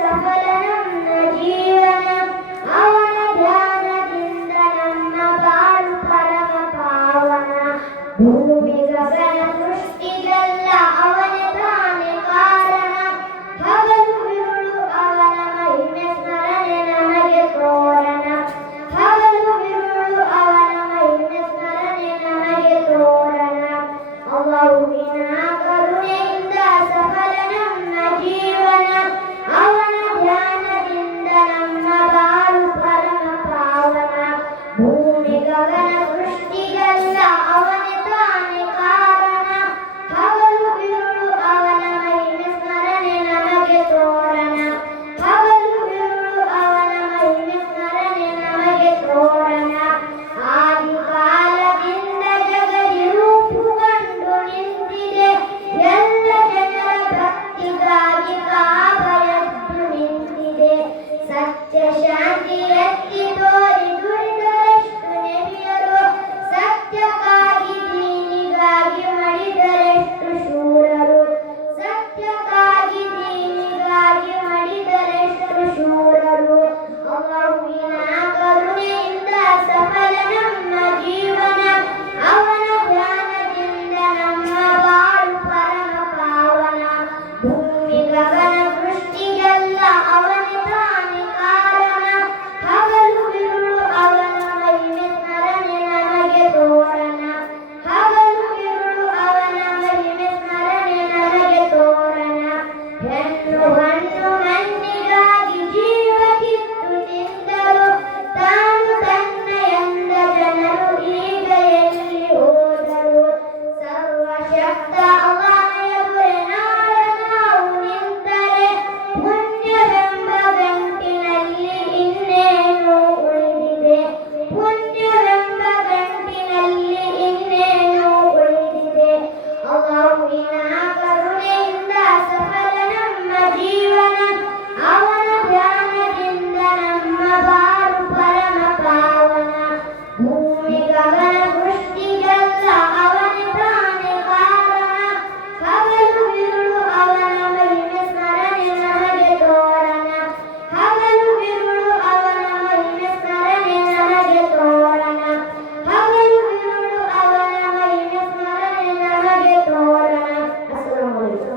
ಸಫಲನನ್ನ ಜೀವನ ಅವನ ಧ್ಯಾನದಿಂದ ನಮ್ಮ ಬಾಳು ಪರಮ ಪಾವನ ಭೂಮಿ ಗಗನ ಸೃಷ್ಟಿಗೆಲ್ಲ ಅವನೇ ತಾನೇ ಕಾರಣ ಹಗಲು ಬಿರುಳು ಅವನ ಮಹಿಮೆ ಸ್ಮರಣೆ ನಮಗೆ ತೋರಣ ಹಗಲು ಬಿರುಳು ಅವನ ಮಹಿಮೆ ಸ್ಮರಣೆ ನಮಗೆ ತೋರಣ ಅಲ್ಲಾಹು ಬಿನಾ ಕರುಣೆಯಿಂದ ಸಫಲ ನಮ್ಮ ಜೀವನ ಅವನ ಧ್ಯಾನದಿಂದ ನಮ್ಮ ಬಾಳು ಪರಮ ಪಾವನ ಭೂಮಿ ಗಗನ ಸೃಷ್ಟಿಗೆಲ್ಲ ಅವನೇ ತಾನೇ ಕಾರಣ ಹಗಲು ಬಿರುಳು ಅವನ ಮಹಿಮೆ ಸ್ಮರಣೆ ನಮಗೆ ತೋರಣ ಹಗಲು ಬಿರುಳು ಅವನ ಮಹಿಮೆ ಸ್ಮರಣೆ ನಮಗೆ ತೋರಣ ಆದಿ ಕಾಲದಿಂದ ಜಗದಿ ರೂಪುಗೊಂಡು ನಿಂತಿದೆ ಎಲ್ಲ ಜನರ ಭಕ್ತಿಗಾಗಿ ಕಾವ ಎದ್ದು ನಿಂತಿದೆ ಸತ್ಯ ಶಾಂತಿ ಎತ್ತಿ ತೋರಿ ದುಡಿದರೆಷ್ಟು ನೆರೆಯರು ಸತ್ಯಕ್ಕಾಗಿ ದೀನಿಗಾಗಿ ಮಡಿದರೆಷ್ಟು ಶೂರರು ಸತ್ಯಕ್ಕಾಗಿ ದೀನಿಗಾಗಿ ಮಡಿದರೆಷ್ಟು ಶೂರರು ಅಲ್ಲಾಹುವಿನ ಕರುಣೆಯಿಂದ ಸಫಲ ನಮ್ಮ ಜೀವನ ಅವನ ಧ್ಯಾನದಿಂದ ನಮ್ಮ ಬಾಳು ಪರಮ ಪಾವನ ಭೂಮಿ ಗಗನ ಸೃಷ್ಟಿಗೆಲ್ಲ ಅವನೇ ತಾನೇ ಕಾರಣ ಹಗಲು ಬಿರುಳು ಅವನ ಮಹಿಮೆ ಸ್ಮರಣೆ ನಮಗೆ ತೋರಣ ಹಗಲು ಬಿರುಳು ಅವನ ಮಹಿಮೆ ಸ್ಮರಣೆ ನಮಗೆ ತೋರಣ ಹೆಣ್ಣು ಹಣ್ಣು ಮಣ್ಣಿಗಾಗಿ ಜೀವ ಕಿತ್ತು ತಿಂದರು ತಾನು ತನ್ನ ಎಂದ ಜನರು ಈಗ ಎಲ್ಲಿ ಹೋದರು ಸರ್ವಶಕ್ತ ಅವನ ಎದುರೆ ನಾಳೆ ನಾವು ನಿಂತರೆ ಪುಣ್ಯವೆಂಬ ಗಂಟಿನಲ್ಲಿ ಇನ್ನೇನು ಉಳಿದಿದೆ ಪುಣ್ಯವೆಂಬ ಗಂಟಿನಲ್ಲಿ ಇನ್ನೇನು ಉಳಿದಿದೆ ಅಲ್ಲಾಹುವಿನ ಕರುಣೆಯಿಂದ ಸಫಲ ನಮ್ಮ ಜೀವನ ಅವನ ಧ್ಯಾನದಿಂದ ನಮ್ಮ ಬಾಳು ಪರಮ ಪಾವನ ಭೂಮಿ ಗಗನ ಸೃಷ್ಟಿಗೆಲ್ಲ ಅವನೇ ತಾನೇ ಕಾರಣ ಹಗಲು ಬಿರುಳು ಅವನ ಮಹಿಮೆ ಸ್ಮರಣೆ ನಮಗೆ ತೋರಣ ಹಗಲು ಬಿರುಳು ಅವನ ಮಹಿಮೆ ಸ್ಮರಣೆ ನಮಗೆ ತೋರಣ ಹಗಲು ಬಿರುಳು ಅವನ ಮಹಿಮೆ ಸ್ಮರಣೆ ನಮಗೆ ತೋರಣ ಅಸ್ಸಲಾಮು ಅಲೈಕುಂ.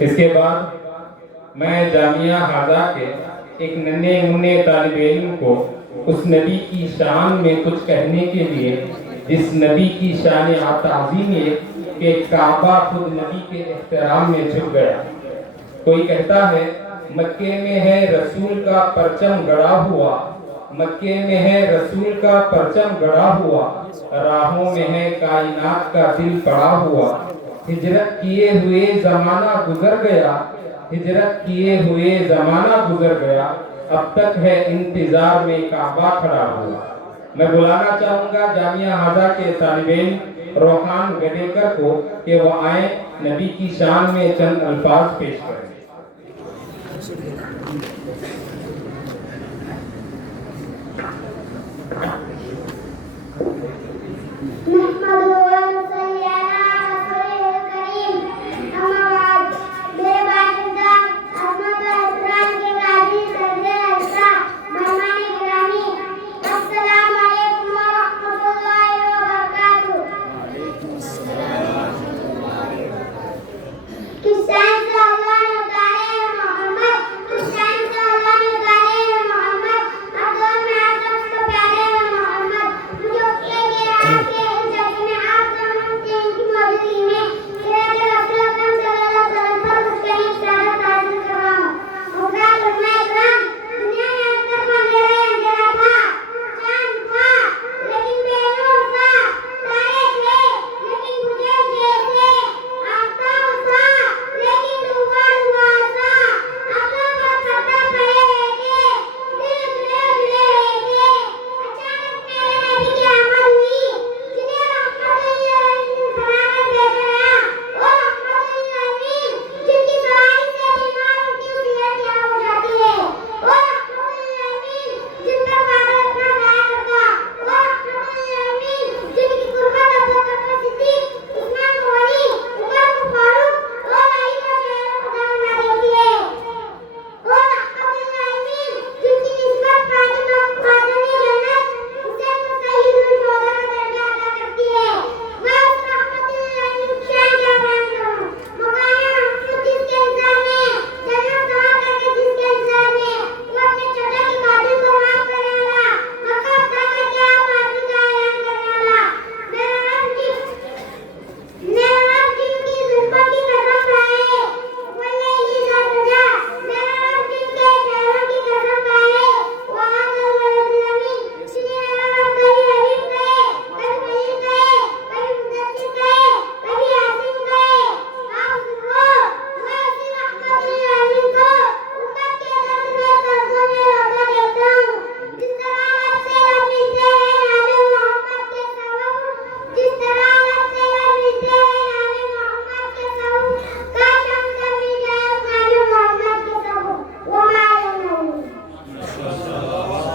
اس کے بعد میں جامعہ ہاضہ کے ایک ننھے منھے طالب علم کو اس نبی کی شان میں کچھ کہنے کے لیے جس نبی کی شان تعظیم ہے کہ کعبہ خود نبی کے احترام میں جھک گیا. کوئی کہتا ہے مکے میں ہے رسول کا پرچم گڑا ہوا، مکے میں ہے رسول کا پرچم گڑا ہوا، راہوں میں ہے کائنات کا دل پڑا ہوا. ہجرت کیے ہوئے زمانہ گزر گیا، ہجرت کیے ہوئے زمانہ گزر گیا، اب تک ہے انتظار میں کعبہ کھڑا ہوا. میں بلانا چاہوں گا جامعہ ہاضہ کے طالب علم روحان گڈیکر کو کہ وہ آئیں نبی کی شان میں چند الفاظ پیش کریں.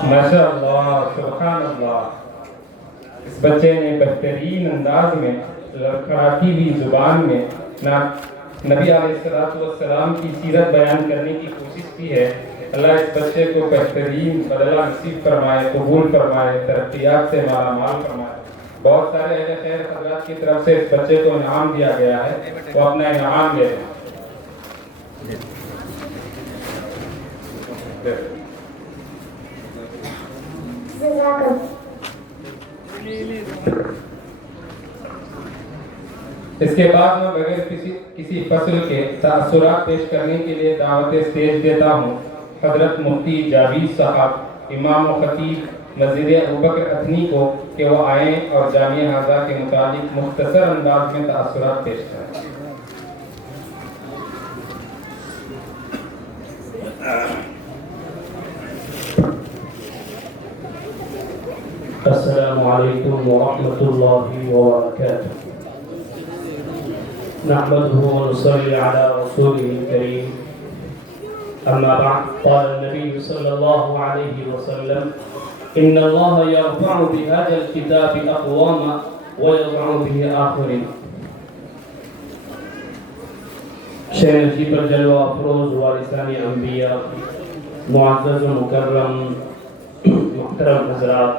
ماشاء اللہ، سبحان اللہ. اس بچے نے بہترین انداز میں لڑکھڑاتی ہوئی زبان میں نبی علیہ السلام کی سیرت بیان کرنے کی کوشش کی ہے. اللہ اس بچے کو بہترین بدلہ نصیب فرمائے، قبول فرمائے، ترقیات سے مالا مال فرمائے. بہت سارے اہل خیر حضرات کی طرف سے اس بچے کو انعام دیا گیا ہے، وہ اپنا انعام لے لیں. اس کے بعد میں بغیر کسی فصل کے تاثرات پیش کرنے کے لیے دعوت اسٹیج دیتا ہوں حضرت مفتی جاوید صاحب، امام و خطیب مسجد ابوبکر اتھنی کو کہ وہ آئیں اور جامعہ ہاضہ کے متعلق مختصر انداز میں تاثرات پیش کریں. السلام علیکم ورحمۃ اللہ وبرکاتہ. نحمده ونصلي على رسوله الكريم. اما بعد، قال النبي صلى الله عليه وسلم: ان الله يرفع بهذا الكتاب اقواما ويضع به آخرين. شہر نشی پر جلوہ افروز وارثان انبیاء، معزز و مکرم محترم حضرات،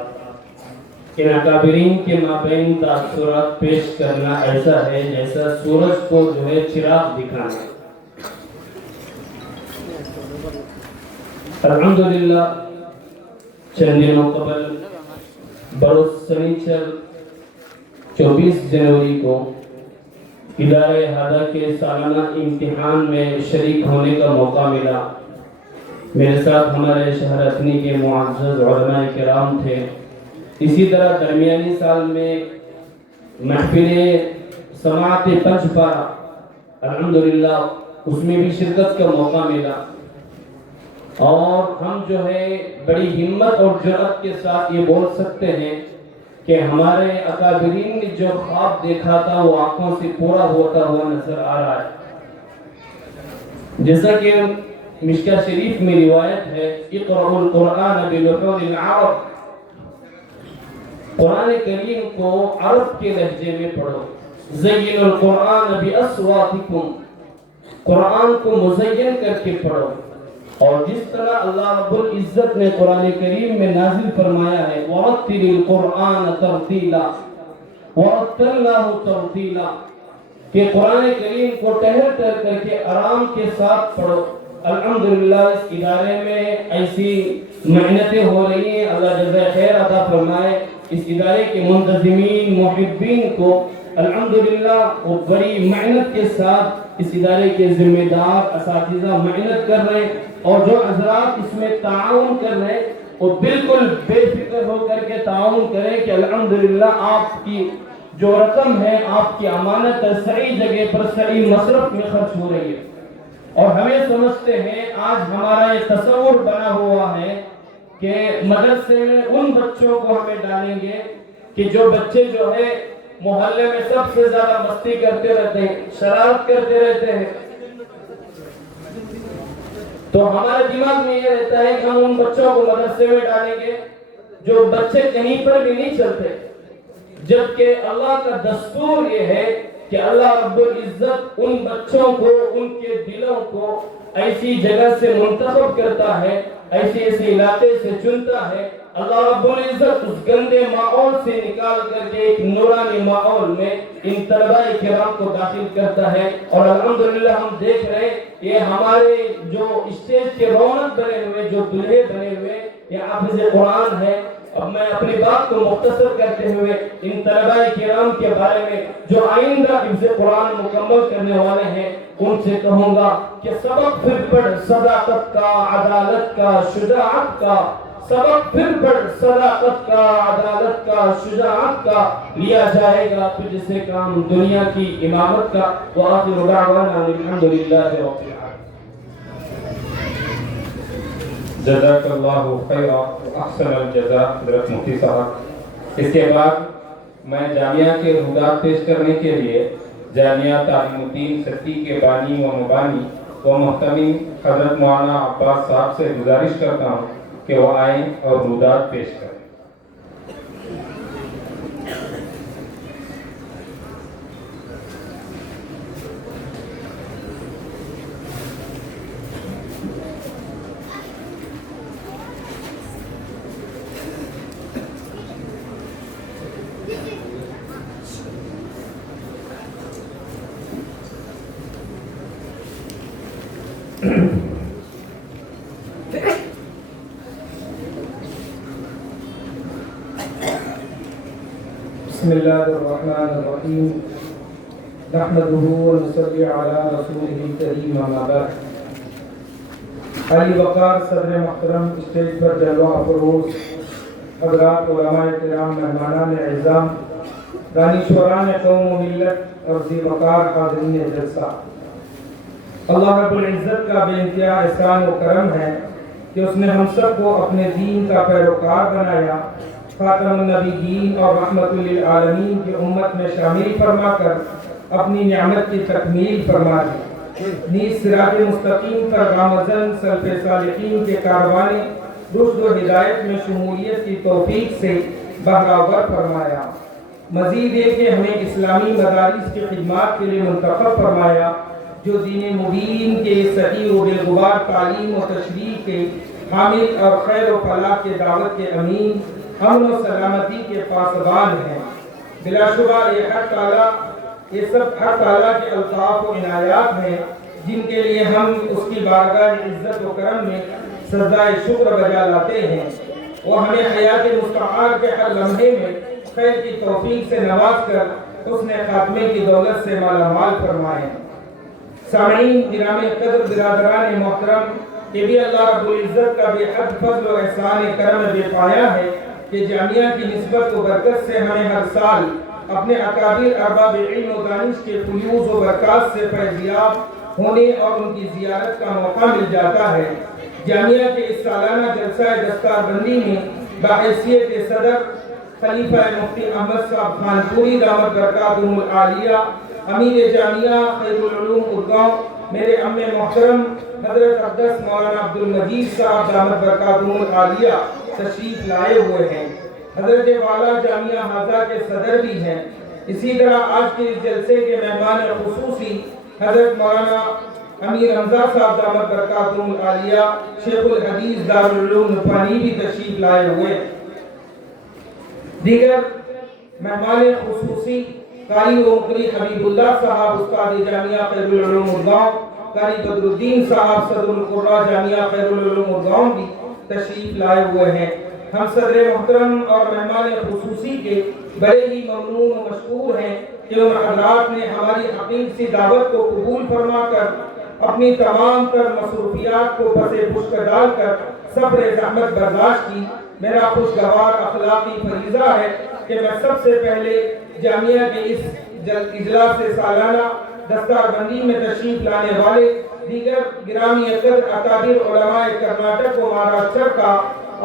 ان اکابرین کے مابین تاثرات پیش کرنا ایسا ہے جیسا سورج کو جو ہے چراغ دکھانا۔ الحمدللہ چند دنوں قبل بروز سنیچر 24 جنوری کو ادارہ ہادہ کے سالانہ امتحان میں شریک ہونے کا موقع ملا۔ میرے ساتھ ہمارے شہر اثنی کے معزز علماء کرام تھے۔ اسی طرح درمیانی سال میں محفل سماعت پنج پارہ الحمدللہ اس میں بھی شرکت کا موقع ملا، اور ہم جو ہے بڑی ہمت اور جرأت کے ساتھ یہ بول سکتے ہیں کہ ہمارے اکابرین نے جو خواب دیکھا تھا وہ آنکھوں سے پورا ہوتا ہوا نظر آ رہا ہے۔ جیسا کہ مشکاہ شریف میں روایت ہے، اقرأوا القرآن بلحون العرب، قرآن کریم کو عرب کے لہجے میں پڑھو۔ زینوا القرآن باصواتکم، قرآن کو مزین کر کے پڑھو۔ اور جس طرح اللہ رب العزت نے قرآن کریم میں نازل فرمایا ہے وَرَتِّلِ الْقُرْآنَ تَرْتِيلًا وَرَتَّلْنَاهُ تَرْتِيلًا، کہ قرآن کریم کو ٹہر ٹہر کر کے آرام کے ساتھ پڑھو۔ الحمدللہ اس ادارے میں ایسی محنتیں ہو رہی ہیں، اللہ جزائے خیر عطا فرمائے۔ اس ادارے کے منتظمین محبین کو الحمدللہ وہ بڑی محنت کے ساتھ اس ادارے کے ذمہ دار اساتذہ محنت کر رہے ہیں، اور جو حضرات اس میں تعاون کر رہے ہیں وہ بالکل بے فکر ہو کر کے تعاون کریں کہ الحمدللہ آپ کی جو رقم ہے، آپ کی امانت صحیح جگہ پر صحیح مصرف میں خرچ ہو رہی ہے۔ اور ہمیں سمجھتے ہیں آج ہمارا یہ تصور بنا ہوا ہے کہ مدرسے میں ان بچوں کو ہمیں ڈالیں گے کہ جو بچے جو ہے محلے میں سب سے زیادہ مستی کرتے رہتے ہیں، شرارت کرتے رہتے ہیں، تو ہمارے دماغ میں یہ رہتا ہے کہ ہم ان بچوں کو مدرسے میں ڈالیں گے جو بچے کہیں پر بھی نہیں چلتے، جبکہ اللہ کا دستور یہ ہے کہ اللہ رب العزت ان بچوں کو، ان کے دلوں کو ایسی جگہ سے منتخب کرتا ہے، ایسے علاقے سے چنتا ہے۔ اللہ رب العزت اس گندے ماحول سے نکال کر کے ایک نورانی ماحول میں ان طلباء کرام کو داخل کرتا ہے، اور الحمدللہ ہم دیکھ رہے ہیں یہ ہمارے جو اسٹیج کے رونق بنے ہوئے، جو دلہے بنے ہوئے، یہ حافظ قرآن ہے۔ اب میں اپنی بات کو مختصر کرتے ہوئے ان طلباء کرام کے بارے میں جو آئندہ حفظ قرآن مکمل کرنے والے ہیں ان سے کہوں گا کہ سبق پھر پڑھ صداقت کا، عدالت کا، شجاعت کا، سبق پھر پڑھ صداقت کا، عدالت کا، شجاعت کا، لیا جائے گا تجھ سے کام دنیا کی امامت کا۔ وآخر دعوانا الحمدللہ رب العالمین۔ جزاک اللہ خیر احسن الجزاء حضرت مفتی صاحب۔ اس کے بعد میں جامعہ کے رودات پیش کرنے کے لیے جامعہ تعلیم الدین ستی کے بانی و مبانی و محتمین حضرت مولانا عباس صاحب سے گزارش کرتا ہوں کہ وہ آئیں اور رودات پیش کریں۔ بسم اللہ الرحمن الرحیم، نحمده ونصلی علی رسولہ الکریم، اما بعد۔ علی وقار صدر محترم، اسٹیج پر جلوہ افروز حضرات، علماء کرام، مہمانان اعظام، دانشوران قوم و ملت اور ذی وقار حاضرین جلسہ، اللہ رب العزت کا بے انتہا احسان و کرم ہے کہ اس نے ہم سب کو اپنے دین کا پیروکار بنایا، خاتم النبیین اور رحمت للعالمین کی امت میں شامل فرما کر اپنی نعمت کی تکمیل فرما دی۔ نیز صراط مستقیم پر گامزن سلف صالحین کے کاروان رشد و ہدایت میں شمولیت کی توفیق سے بہراور فرمایا۔ مزید ہے کہ ہمیں اسلامی مدارس کی خدمات کے لیے منتخب فرمایا، جو دین مبین کے صحیح و بے غبار تعلیم و تشریح کے حامل اور خیر و فلاح کے دعوت کے امین، امن و سلامتی کے پاسبان ہیں۔ بلا شبہ یہ سب حق تعالیٰ کے الطاف و عنایات ہیں جن کے لیے ہم اس کی بارگاہ عزت و کرم میں سجدہ شکر بجا لاتے ہیں۔ وہ ہمیں حیات مستعار کے ہر لمحے میں خیر کی توفیق سے نواز کر اس نے خاتمے کی دولت سے مالا مال فرمائے۔ سامعین گرامی قدر، برادران محترم، کہ بھی اللہ رب العزت کا بے حد فضل و احسان کرم بے پایا ہے کہ جامعہ کی نسبت و برکت سے ہمیں ہر سال اپنے اکابر ارباب علم و دانش کے فیوض و برکات سے فیضیاب ہونے اور ان کی زیارت کا موقع مل جاتا ہے۔ جامعہ کے اس سالانہ جلسہ دستار بندی میں بحیثیت صدر خلیفہ مفتی احمد صاحب خان پوری دامت برکاتہم العالیہ، امیر جامعہ خیر العلوم اردگاؤں، میرے ام محترم حضرت اقدس مولانا عبد المجید صاحب دامت برکاتہم العالیہ تشریف لائے ہوئے ہیں۔ حضرت والا جامعہ حاضہ کے صدر بھی ہیں۔ اسی طرح آج کے اس جلسے کے مہمان خصوصی حضرت مولانا امیر حمزہ صاحب دامت برکاتہم العالیہ شیخ الحدیث دارالعلوم نفانی بھی تشریف لائے ہوئے۔ دیگر مہمان خصوصی قاری و مقری حبیب اللہ صاحب استاد جامعہ خیر العلوم اردگاؤں، قاری بدر الدین صاحب صدر القراء جامعہ خیر العلوم اردگاؤں بھی تشریف لائے ہوئے ہیں۔ ہم صدر محترم اور مہمان خصوصی کے بڑے ہی ممنون و مشکور ہیں کہ ان حضرات نے ہماری حقیق سی دعوت کو قبول فرما کر اپنی تمام تر مصروفیات کو پسے پشت ڈال کر صبر زحمت برداشت کی۔ میرا خوشگوار اخلاقی فریضہ ہے کہ میں سب سے پہلے جامعہ کے اس اجلاس سالانہ دستار بندی میں تشریف لانے والے دیگر گرامی قدر اکابر علماء کرناٹک و مہاراشٹر کا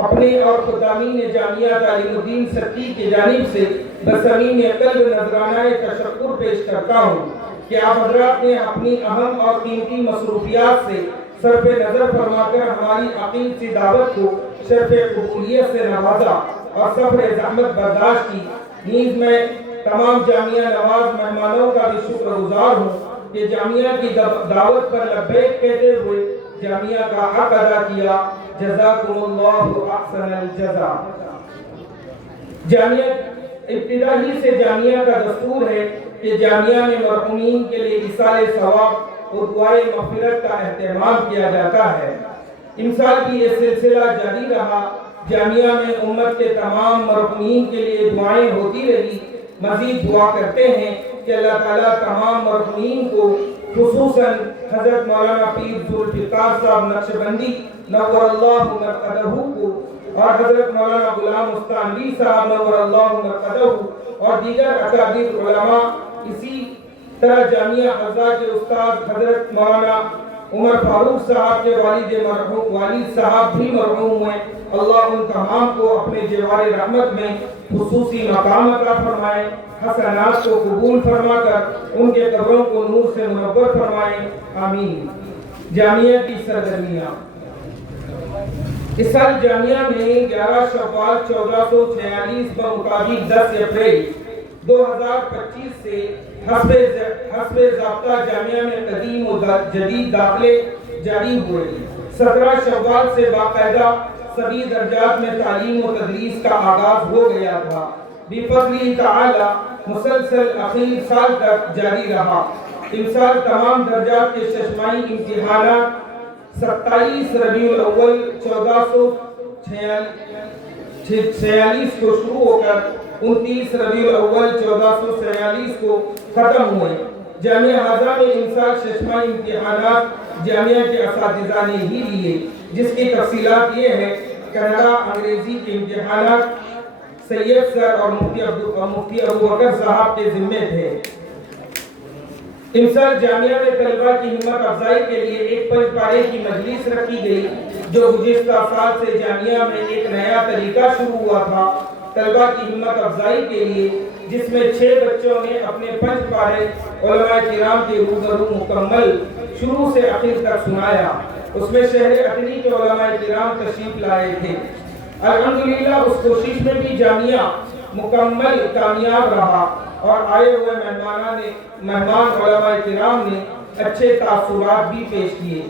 اپنے اور خدامین جامعہ تعلیم الدین ستی کی جانب سے بصمیم قلب نذرانہ تشکر پیش کرتا ہوں کہ آپ حضرات نے اپنی اہم اور قیمتی مصروفیات سے صرف نظر فرما کر ہماری عقید سی دعوت کو شرف قبولیت سے نوازا اور صبر زحمت برداشت کی۔ نیز میں تمام جامعہ نواز مہمانوں کا بھی شکر گزار ہوں کہ جامعہ کی دعوت پر لبیک کہتے ہوئے جامعہ کا حق ادا کیا۔ جزاکم اللہ احسن الجزا۔ جامعہ ابتدا ہی سے جامعہ کا دستور ہے کہ جامعہ میں مرحومین کے لیے ایصال ثواب اور دعائے مغفرت کا اہتمام کیا جاتا ہے۔ امسال بھی یہ سلسلہ جاری رہا۔ جامعہ میں امت کے تمام مرحومین کے لیے دعائیں ہوتی رہی۔ مزید دعا کرتے ہیں کہ اللہ تعالیٰ تمام مرحومین کو، خصوصاً حضرت مولانا پیر ذوالفقار صاحب نقشبندی نور اللہ مرقدہ کو، اور حضرت مولانا غلام مستانوی صاحب نور اللہ مرقدہ اور دیگر اکابر علماء، اسی طرح جامعہ حضرہ کے استاد حضرت مولانا عمر فاروق صاحب کے والد صاحب بھی مرحوم ہوئے، اللہ ان تمام کو اپنے جوار رحمت میں خصوصی مقام عطا فرمائے، حسنات کو قبول فرما کر ان کے قبروں کو نور سے منور فرمائے، آمین۔ جامعہ کی سرگرمیاں۔ اس سال جامعہ میں 11 شوال 1446 بمطابق 10 اپریل 2025 سے حسب ضابطہ جامعہ میں قدیم و جدید داخلے جاری ہوئے۔ 17 شوال سے باقاعدہ سبھی درجات میں تعلیم و تدریس کا آغاز ہو گیا تھا۔ بفضل تعالی مسلسل اخیر سال تک جاری رہا۔ امسال تمام درجات کے ششماہی امتحانات 27 ربیع الاول 1446 کو شروع ہو کر 29 ربیع الاول 1447 کو ختم ہوئے۔ جامعہ حاضرہ میں امسال ششماہی امتحانات جامعہ کے اساتذہ نے ہی لیے، جس کی تفصیلات یہ ہے: کنڑا انگریزی کے امتحانات سید سر اور مفتی ابو بکر صاحب کے ذمے تھے۔ امسال جامعہ میں طلبہ کی ہمت افزائی کے لیے ایک پنج پارے کی مجلس رکھی گئی، جو گزشتہ سال سے جامعہ میں ایک نیا طریقہ شروع ہوا تھا طلبہ کی ہمت افزائی کے لیے، جس میں 6 بچوں نے اپنے پنج پارے علماء کرام کے روبرو مکمل شروع سے آخر تک سنایا۔ اس میں شہر اٹلی کے علماء کرام تشریف لائے تھے۔ الحمدللہ اس کوشش میں بھی جامعہ مکمل کامیاب رہا اور آئے ہوئے مہمان علماء کرام نے اچھے تاثرات بھی پیش کیے،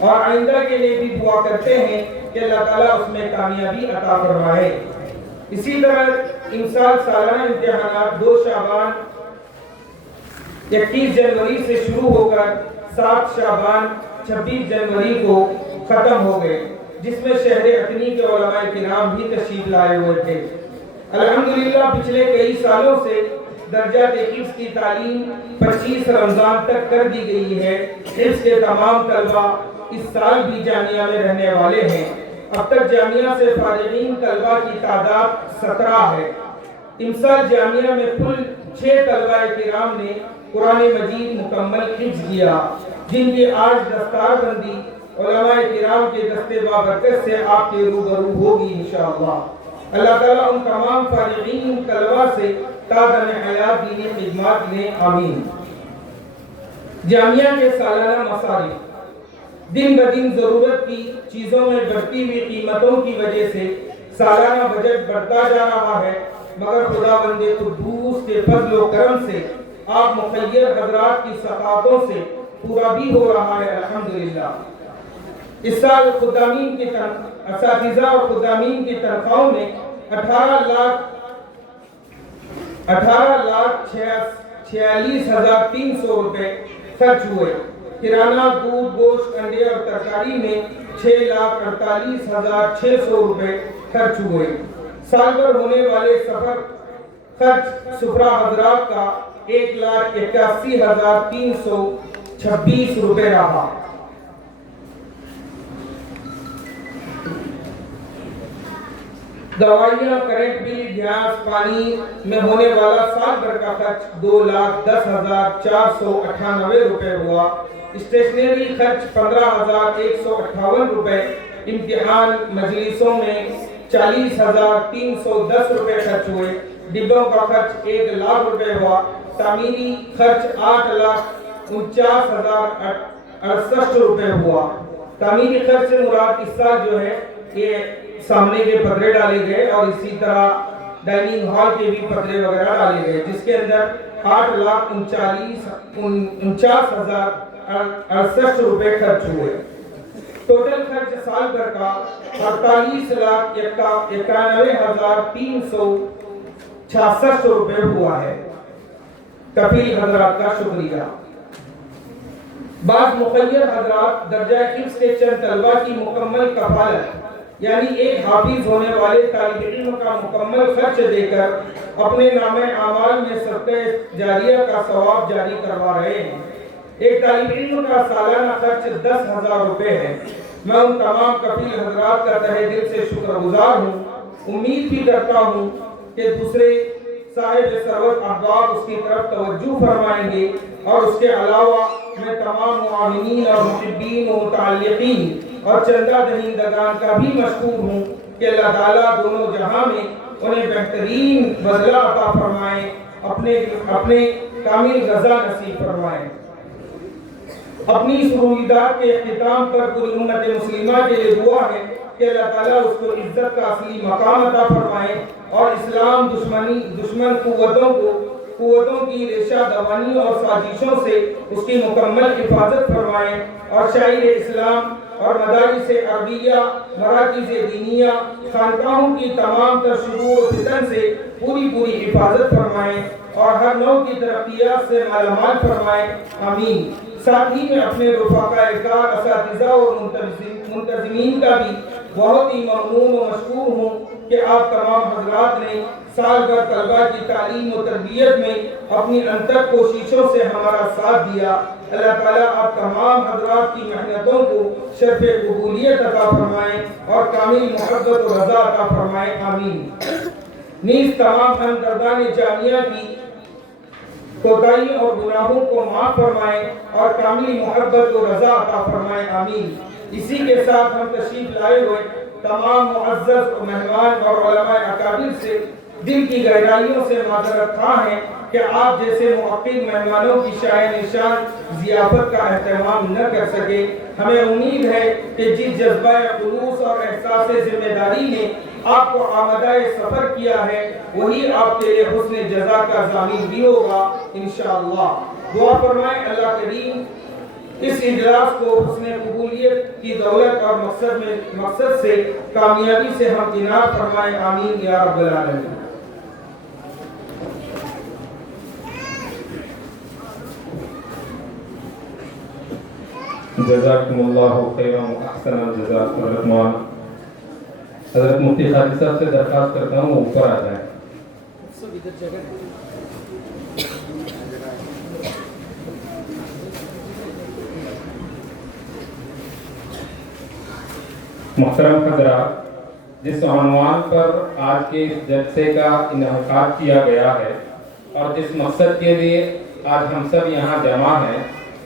اور آئندہ کے لیے بھی دعا کرتے ہیں کہ اللہ تعالیٰ اس میں کامیابی عطا فرمائے۔ اسی طرح امسال سالانہ امتحانات 2 شعبان 21 جنوری سے شروع ہو کر 7 شعبان 26 جنوری کو ختم ہو گئے، جس میں شہر اتنی کے علماء کرام بھی تشریف لائے ہوئے تھے۔ الحمدللہ پچھلے کئی سالوں سے درجہ حفظ کی تعلیم 25 رمضان تک کر دی گئی ہے۔ حفظ کے تمام طلبہ اس سال بھی جامعہ میں رہنے والے ہیں۔ اب تک جامعہ سے فارغین طلبہ کی تعداد 17 ہے۔ امسال جامعہ میں کل 6 طلبہ کرام نے قرآن مجید مکمل حفظ کیا، جن کی آج دستار بندی علماء کرام کے دستے بابرکت سے آپ کے روبرو ہوگی انشاءاللہ۔ اللہ تعالیٰ ان تمام فارغین طلبہ سے تا دم حیات دینی خدمات لیں، آمین۔ جامعہ کے سالانہ مصارف دن بدن ضرورت کی چیزوں میں بڑھتی ہوئی قیمتوں کی وجہ سے سالانہ بجٹ بڑھتا جا رہا ہے، مگر خداوند قدوس کے فضل و کرم سے آپ مخیر حضرات کی سخاوتوں سے پورا بھی ہو رہا ہے الحمدللہ۔ اس سال خدامین کی اساتذہ اور خدامین کی تنخواہوں میں 18,46,300 روپے خرچ ہوئے۔ کرانہ، دودھ، گوشت، انڈے اور ترکاری میں 6,48,600 روپے خرچ ہوئے۔ سال بھر ہونے والے سفر خرچ سفرہ حضرات کا 1,81,326 روپے رہا۔ دوائیاں، کرنٹ بل، گیس، پانی میں ہونے والا سال بھر کا خرچ 2,10,498 روپے ہوا۔ اسٹیشنری خرچ 15,158 روپے، امتحان مجلسوں میں 40,310 روپے خرچ ہوئے، ڈبوں کا خرچ 1,00,000 روپے ہوا، تعمیری خرچ 8,49,068 روپے ہوا۔ تعمیری خرچ سے مراد اس سال جو ہے یہ سامنے کے پترے ڈالے گئے اور اسی طرح ڈائننگ ہال کے بھی پترے وغیرہ ڈالے گئے، جس کے اندر 8,49,068 روپے خرچ ہوئے۔ ٹوٹل خرچ سال بھر کا 48,91,366 روپے ہوا ہے۔ کفیل حضرات کا شکریہ۔ بعض مخیر حضرات درجہ حفظ کے چند طلبہ کی مکمل کفالت، یعنی ایک حافظ ہونے والے طالب علم کا مکمل خرچ دے کر اپنے نام اعمال میں صدقہ جاریہ کا ثواب جاری کروا رہے ہیں۔ ایک طالب علم کا سالانہ خرچ 10,000 روپے ہے۔ میں ان تمام کفیل حضرات کا تہہ دل سے شکر گزار ہوں۔ امید بھی کرتا ہوں کہ دوسرے صاحب ثروت احباب اس کی طرف توجہ فرمائیں گے، اور اس کے علاوہ میں تمام معاونین اور محبین و متعلقین اور چندہ دہندگان کا بھی مشکور ہوں کہ اللہ تعالیٰ دونوں جہاں میں انہیں بہترین بدلہ عطا فرمائیں، اپنے کامل رضا نصیب فرمائیں۔ اپنی اس رویداد کے اختتام پر پوری امت مسلمہ کے لیے دعا ہے کہ اللہ تعالیٰ اس کو عزت کا اصلی مقام عطا فرمائے، اور اسلام دشمن قوتوں کی ریشہ دوانی اور سازشوں سے اس کی مکمل حفاظت فرمائے، اور شاعر اسلام اور مدارس عربیہ، مراکز دینیہ، خانقاہوں کی تمام تر شرور و فتن سے پوری حفاظت فرمائے، اور ہر نوع کی ترقیات سے مالا مال فرمائے، آمین۔ ساتھ ہی میں اپنے رفقاء کار، اساتذہ اور منتظمین کا بھی بہت ہی ممنون و مشکور ہوں کہ آپ تمام حضرات نے سال بھر طلبہ کی تعلیم و تربیت میں اپنی انتھک کوششوں سے ہمارا ساتھ دیا۔ اللہ تعالیٰ آپ تمام حضرات کی محنتوں کو شرف قبولیت عطا فرمائیں اور کامل محبت و رضا عطا فرمائیں، آمین۔ نیز تمام ہمدردان جامعہ کی کوتاہی اور گناہوں کو معاف فرمائیں اور کامل محبت و رضا عطا فرمائیں، آمین۔ اسی کے ساتھ ہم تشریف لائے ہوئے تمام معزز مہمان اور علماء اکابر سے دل کی گہرائیوں سے معذرت خواہ ہیں کہ آپ جیسے معقد مہمانوں کی شائن شان ضیافت کا اہتمام نہ کر سکے۔ ہمیں امید ہے کہ جس جذبہ خلوص اور احساس ذمہ داری نے آپ کو آمادہ سفر کیا ہے، وہی آپ کے لیے حسن جزا کا ضامن بھی ہوگا انشاءاللہ۔ دعا فرمائیں اللہ کریم اس اجلاس کو حسن قبولیت کی دولت اور مقصد سے کامیابی سے ہمکنار فرمائے، آمین یا رب العالمین۔ جزاکم اللہ خیرا و احسن الجزاء۔ حضرت مولانا حضرت مفتی خالد صاحب سے درخواست کرتا ہوں وہ اوپر آ جائیں۔ محترم حضرات، جس عنوان پر آج کے اس جلسے کا انعقاد کیا گیا ہے اور جس مقصد کے لیے آج ہم سب یہاں جمع ہیں،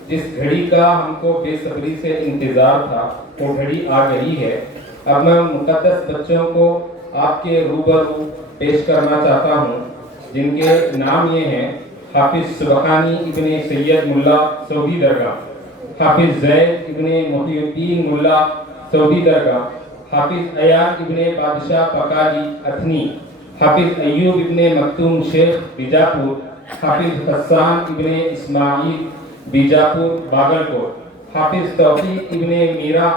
جس گھڑی کا ہم کو بے صبری سے انتظار تھا، وہ گھڑی آ گئی ہے۔ اب میں مقدس بچوں کو آپ کے روبرو پیش کرنا چاہتا ہوں، جن کے نام یہ ہیں: حافظ سبحانی ابن سید ملا سعودی درگاہ، حافظ زید ابن محی الدین ملا سعودی درگاہ، حافظ ایان ابن بادشاہ پکاری اتھنی، حافظ ایوب ابن مکتوم شیخ بیجاپور، حافظ حسان ابن اسماعیل بیجاپور باگلکوٹ، حافظ توفیق ابن میرا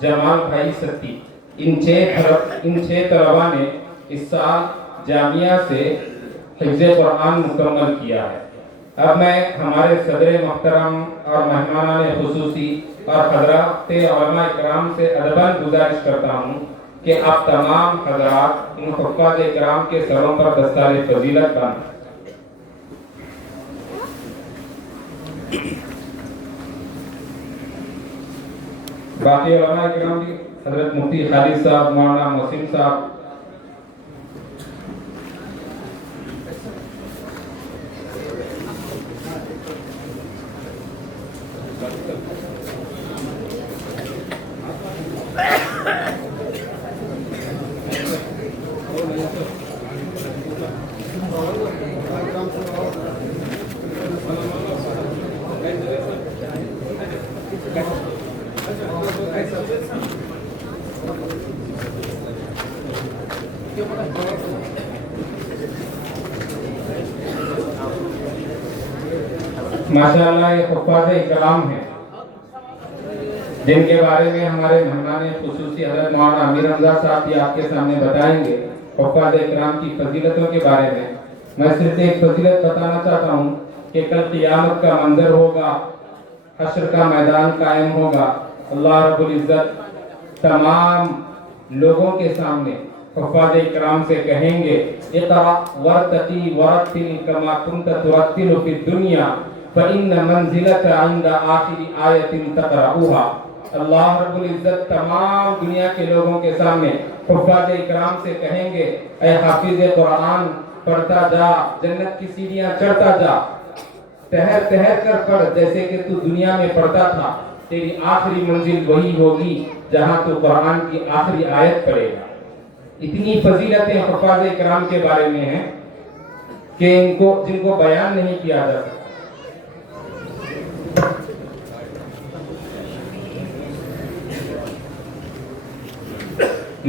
جمال بھائی ستی۔ ان چھ طلباء نے اس سال جامعہ سے حفظ قرآن مکمل کیا ہے۔ اب میں ہمارے صدر محترم اور مہمانان خصوصی اور حضرات علماء اکرام سے ادباً گزارش کرتا ہوں کہ آپ تمام حضرات ان حفاظ اکرام کے سروں پر دستار فضیلت باندھیں۔ باقی علماء اکرام بھی حضرت مفتی خالد صاحب، مولانا محسن صاحب، ماشاءاللہ یہ حفاظ اکرام ہیں جن کے بارے میں ہمارے مہمان خصوصی حضرت مولانا امیر حمزہ صاحب بھی آپ کے سامنے بتائیں گے حفاظ اکرام کی فضیلتوں کے بارے میں۔ میں صرف ایک فضیلت بتانا چاہتا ہوں کہ کل قیامت کا منظر ہوگا، حشر کا میدان قائم ہوگا، اللہ رب العزت تمام لوگوں کے سامنے حفاظ اکرام سے کہیں گے: اقرأ ورتقی ورتل کما کنت ترتل فی الدنیا فإن منزلت عند آخر آیت تقرأوها۔ اللہ رب العزت تمام دنیا کے لوگوں کے سامنے حفاظ اکرام سے کہیں گے: اے حافظ قرآن، پڑھتا جا، جنت کی سیڑھیاں چڑھتا جا، تہر تہر کر پڑھ جیسے کہ تو دنیا میں پڑھتا تھا، تیری آخری منزل وہی ہوگی جہاں تو قرآن کی آخری آیت پڑھے گا۔ اتنی فضیلتیں حفاظ اکرام کے بارے میں ہیں کہ جن کو بیان نہیں کیا جا سکتا۔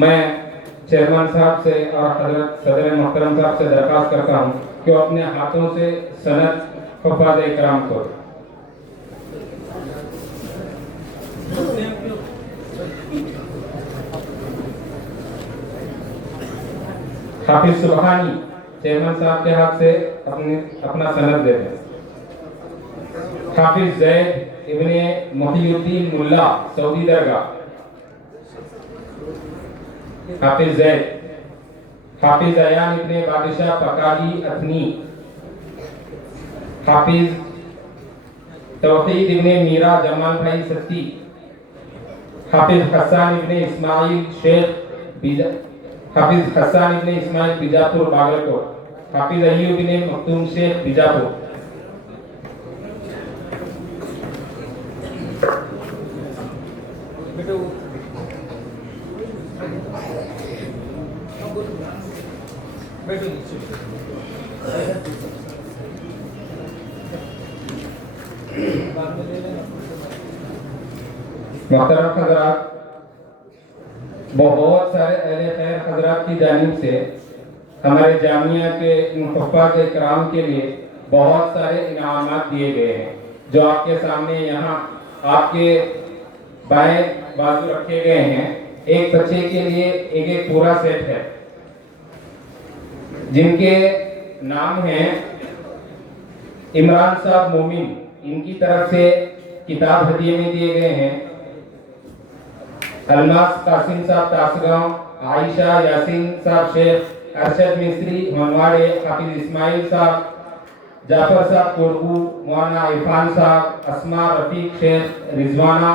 میں چیئرمین صاحب سے اور حضرت صدر محترم صاحب سے درخواست کرتا ہوں کہ وہ اپنے ہاتھوں سے سند حفاظ اکرام کو حافظ سبحانی چیئرمین صاحب کے ہاتھ سے اپنا سند دے دیں۔ حافظ زید ابن محی الدین ملا سعودی درگاہ، حافظ زید، حافظ ایان ابن بادشاہ پکالی اتھنی، حافظ توحید ابن میرا جمال بھائی ستی، حافظ حسان ابن اسماعیل حافظ حسان ابن اسماعیل بیجاپور باگلکوٹ، حافظ ایوب ابن مکتوم شیخ بیجاپور۔ محترم حضرات، بہت سارے اہل خیر حضرات کی جانب سے ہمارے جامعہ کے ان حفاظ اکرام کے لیے بہت سارے انعامات دیے گئے ہیں جو آپ کے سامنے یہاں آپ کے بائیں بازو رکھے گئے ہیں، ایک بچے کے لیے ایک پورا سیٹ ہے، جن کے نام ہیں عمران صاحب مومن، ان کی طرف سے کتاب ہدیے میں دیے گئے ہیں۔ الماس قاسم صاحب تاسگاؤں، عائشہ یاسین صاحب شیخ، ارشد مصری ہنواڑے، حافظ اسماعیل صاحب، جعفر صاحب کورگو، مولانا عرفان صاحب، اسماء رفیق شیخ، رضوانہ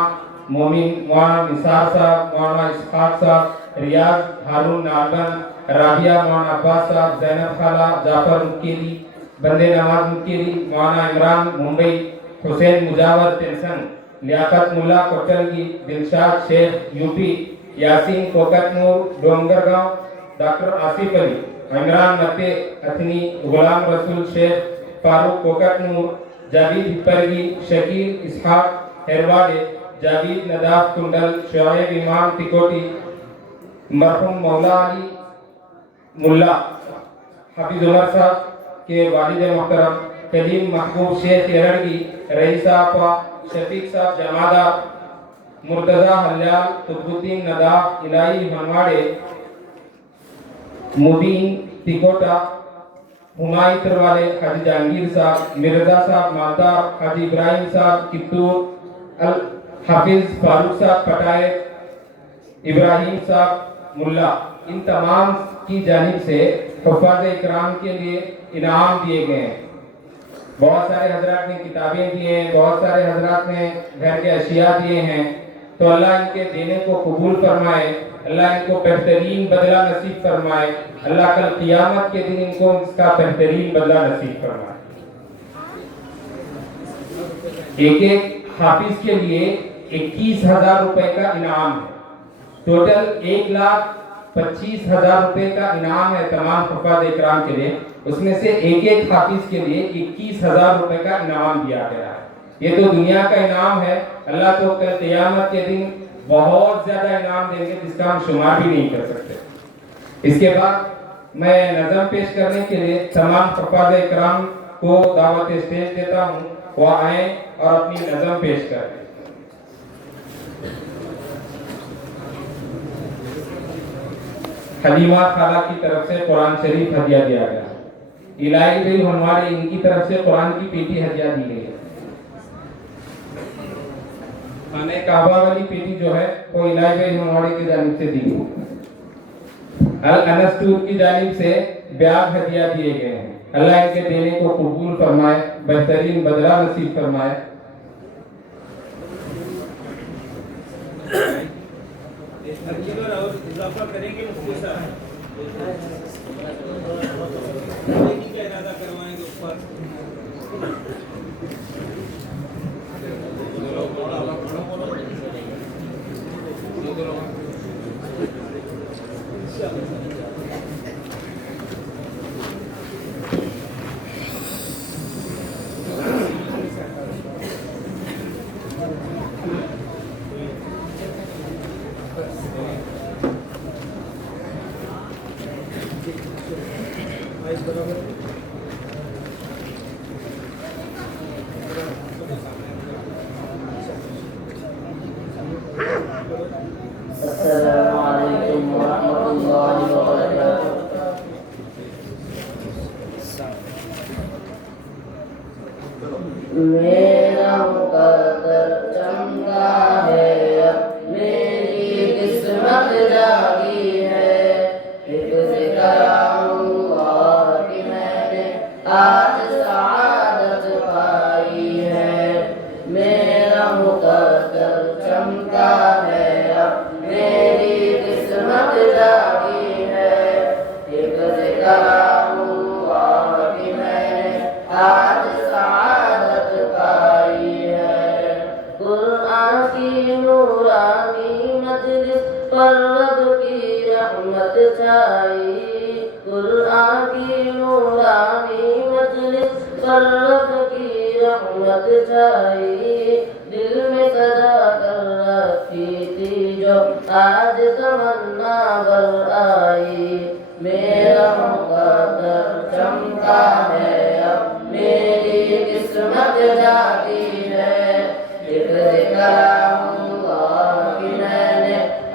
مومن، مولانا نثار صاحب، مولانا اسحاق صاحب، ریاض ہارون نالبن، رابعہ مولانا عباس صاحب، زینب خالہ، جعفر مکیری، بندے نواز مکیری، مولانا عمران ممبئی، حسین مجاور تلسن، لیاقت ملا کوٹلگی، دلشاد شیخ یوپی، یاسین کوکت نور ڈونگر گاؤں، ڈاکٹر آصف علی، عمران متے اتنی، غلام رسول شیخ، فاروق کوکت نور، جاوید ہپرگی، شکیل اسحاق ہیروالے، جاوید نداف کنڈل، شعیب امام تکوٹی، مرحوم مولا علی ملا، حافظ عمر صاحب کے والد محترم، کلیم محبوب شیخ یرڑگی، رئیس صاحب، شفیق صاحب جمادہ، مرتضی حلیال، قطب الدین نداف الہی ہنواڑے، مبین تکوٹا، ہمائی تروالے، حاجی جہانگیر صاحب، مرزا صاحب مالدار، حاجی ابراہیم صاحب کتور، حافظ فاروق صاحب پٹائے، ابراہیم صاحب ملا، ان تمام کی جانب سے حفاظ اکرام کے لیے انعام دیے گئے ہیں۔ بہت سارے حضرات نے کتابیں دیے ہیں، بہت سارے حضرات نے گھر کے اشیاء دیے ہیں، تو اللہ ان کے دینے کو قبول فرمائے، اللہ ان کو بہترین بدلہ نصیب فرمائے، اللہ کل قیامت کے دن ان کو اس کا بہترین بدلہ نصیب فرمائے۔ ایک حافظ کے لیے 21,000 روپے کا انعام ہے، ٹوٹل 1,25,000 روپے کا انعام ہے تمام حفاظ اکرام کے لیے، اس میں سے ایک حافظ کے لیے 21,000 روپے کا انعام دیا گیا ہے۔ یہ تو دنیا کا انعام ہے، اللہ تو کل قیامت کے دن بہت زیادہ انعام دیں گے جس کا ہم شمار بھی نہیں کر سکتے۔ اس کے بعد میں نظم پیش کرنے کے لیے تمام حفاظ اکرام کو دعوت اسٹیج دیتا ہوں، وہ آئیں اور اپنی نظم پیش کریں۔ حلیمہ خالہ کی طرف سے قرآن شریف ہدیہ دیا گیا، الہی بل ہنواڑے ان کی طرف سے قرآن کی پیٹی ہدیہ دی گئی ہے۔ خانہ کعبہ والی پیٹی جو ہے وہ الہی بل ہنواڑے کی جانب سے دی گئی۔ الانسٹور کی جانب سے بیاگ ہدیہ دیے گئے ہیں، اللہ ان کے دینے کو قبول فرمائے، بہترین بدلہ نصیب فرمائے۔ اضافہ کریں گے مفتی صاحب، کیا ارادہ کروائیں گے اس پر؟ السلام علیکم ورحمۃ اللہ وبرکاتہ۔ میرا مقدر چمکا ہے، اب میری قسمت جاگی ہے، حفظ کرام اللہ کی میں نے آج سعادت پائی ہے۔ میرا مقدر چمکا ہے، اب میری قسمت جاگی ہے، حفظ کرام اللہ کی میں نے آج سعادت پائی ہے۔ قرآن کی نورانی مجلس پر رب کی رحمت چھائی، قرآن کی نورانی مجلس پر رب کی رحمت چھائی، دل میں سجا کر رکھی تھی جو آج تمنا بر آئی۔ میرا مقدر چمکا ہے، اب میری قسمت جاگی ہے، حفظ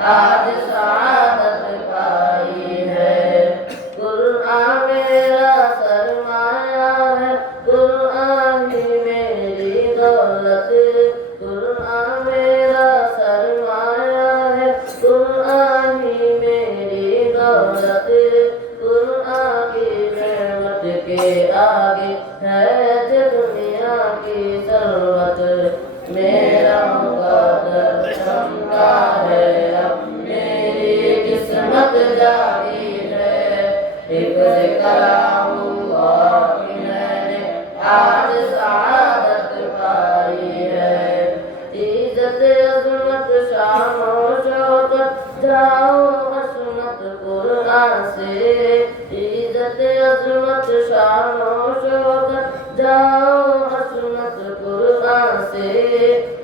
آج سعادت پائی ہے۔ قرآن میرا سرمایہ ہے، قرآن ہی میری دولت، قرآن میرا سرمایہ ہے، قرآن ہی میری دولت، قرآن کی نعمت کے آگے ہے دنیا کی ثروت، میرا مقدر چمکا ہے، اب میری قسمت جاگی ہے، حفظ کلام اللہ کی میں نے آج سعادت پائی ہے، عزت عظمت شان و شوکت جاؤ عصمت قرآن سے، عزت عظمت شان و شوکت جاؤ عصمت قرآن سے،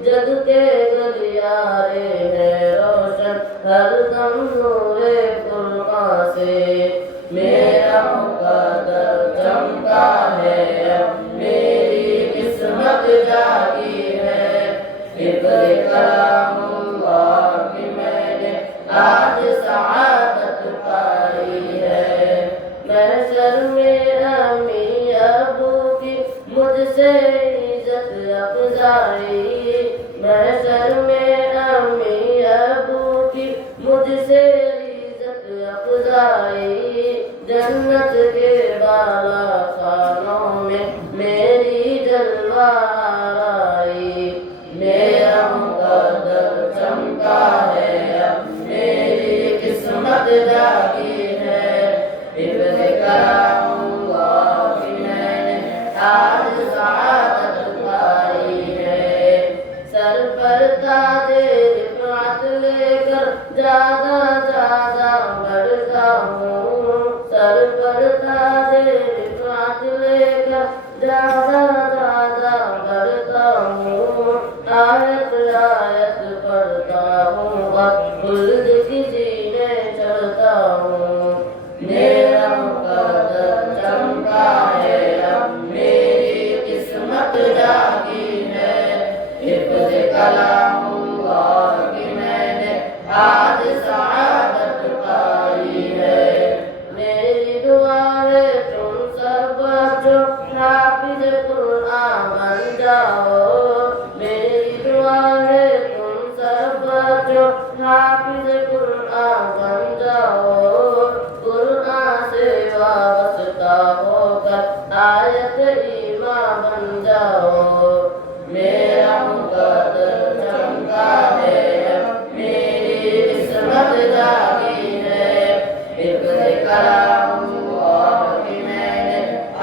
جگ کے گلیارے ہیں روشن ہر دم نور قرآن سے، میرا مقدر چمکا ہے، اب میری قسمت جاگی ہے، حفظ کلام اللہ کی میں نے آج سعادت پائی ہے، محشر میں امی ابو کی مجھ سے عزت افزائی، محشر میں امی ابو کی مجھ سے عزت افزائی، جنت کے بالا خانوں میں میری جلوہ آرائی، میرا مقدر چمکا ہے، اب میری قسمت جاگی ہے، حفظ کلام اللہ کی میں نے آج سعادت پائی ہے، سر پر تاج رفعت لے کر زیادہ زیادہ بڑھتا ہوں، سر پر تاج رفعت لے کر زیادہ زیادہ بڑھتا ہوں، آیت آیت پڑھتا ہوں اور خلد کی زینے چڑھتا ہوں، میرا مقدر چمکا ہے، اب میری قسمت جاگی ہے، حفظ کلام اللہ کی میں نے آج سعادت پائی ہے، میری دعا ہے تم سب جو حافظ قرآن بن جاؤ، میری دعا ہے تم سب جو حافظ قرآن بن جاؤ، قرآن سے وابستہ ہو کر آیت ایمان بن جاؤ، میرا مقدر چمکا ہے، اب میری قسمت جاگی ہے، حفظ کلام اللہ کی میں نے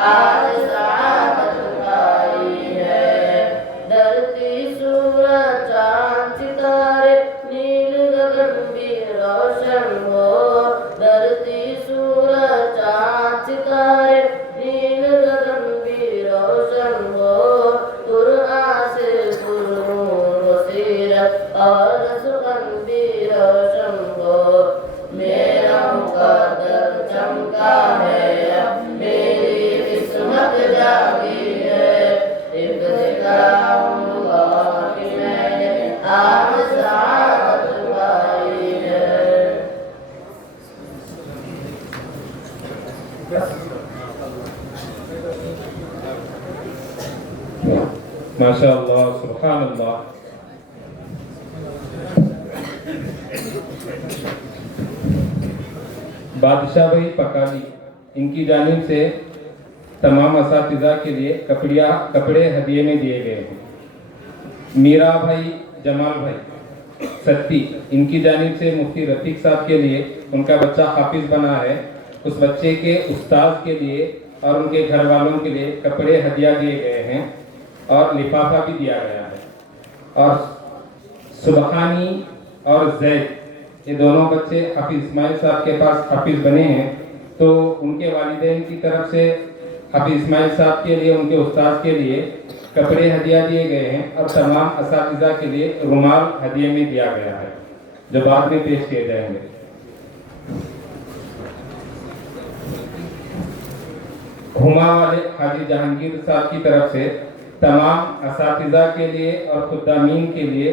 آج سعادت پائی ہے، ڈرتی سورج چاند ستارے نیل گگن بھی روشن ہو، ڈرتی سورج چاند ستارے نیل گگن بھی روشن ہو، قرآن سے پرنور و سیرت اور سخن بھی روشن ہو، میرا مقدر چمکا ہے، اب میری قسمت جاگی ہے، حفظ کلام اللہ کی میں نے آج سعادت پائی ہے۔ ماشاء اللہ، سبحان اللہ۔ بادشاہ بھائی پکالی، ان کی جانب سے تمام اساتذہ کے لیے کپڑے ہدیے میں دیے گئے ہیں۔ میرا بھائی جمال بھائی ستی، ان کی جانب سے مفتی رفیق صاحب کے لیے ان کا بچہ حافظ بنا ہے، اس بچے کے استاذ کے لیے اور ان کے گھر والوں کے لیے کپڑے ہدیہ دیے گئے ہیں اور لفافہ بھی دیا گیا ہے۔ اور سبحانی اور زید، یہ دونوں بچے حافظ اسماعیل صاحب کے پاس حافظ بنے ہیں، تو ان کے والدین کی طرف سے حافظ اسماعیل صاحب کے لیے ان کے استاذ کے لیے کپڑے ہدیہ دیے گئے ہیں، اور تمام اساتذہ کے لیے رومال ہدیے میں دیا گیا ہے، جو بعد میں پیش کیے جائیں گے۔ ہما والے حاجی جہانگیر صاحب کی طرف سے تمام اساتذہ کے لیے اور خدامین کے لیے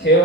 6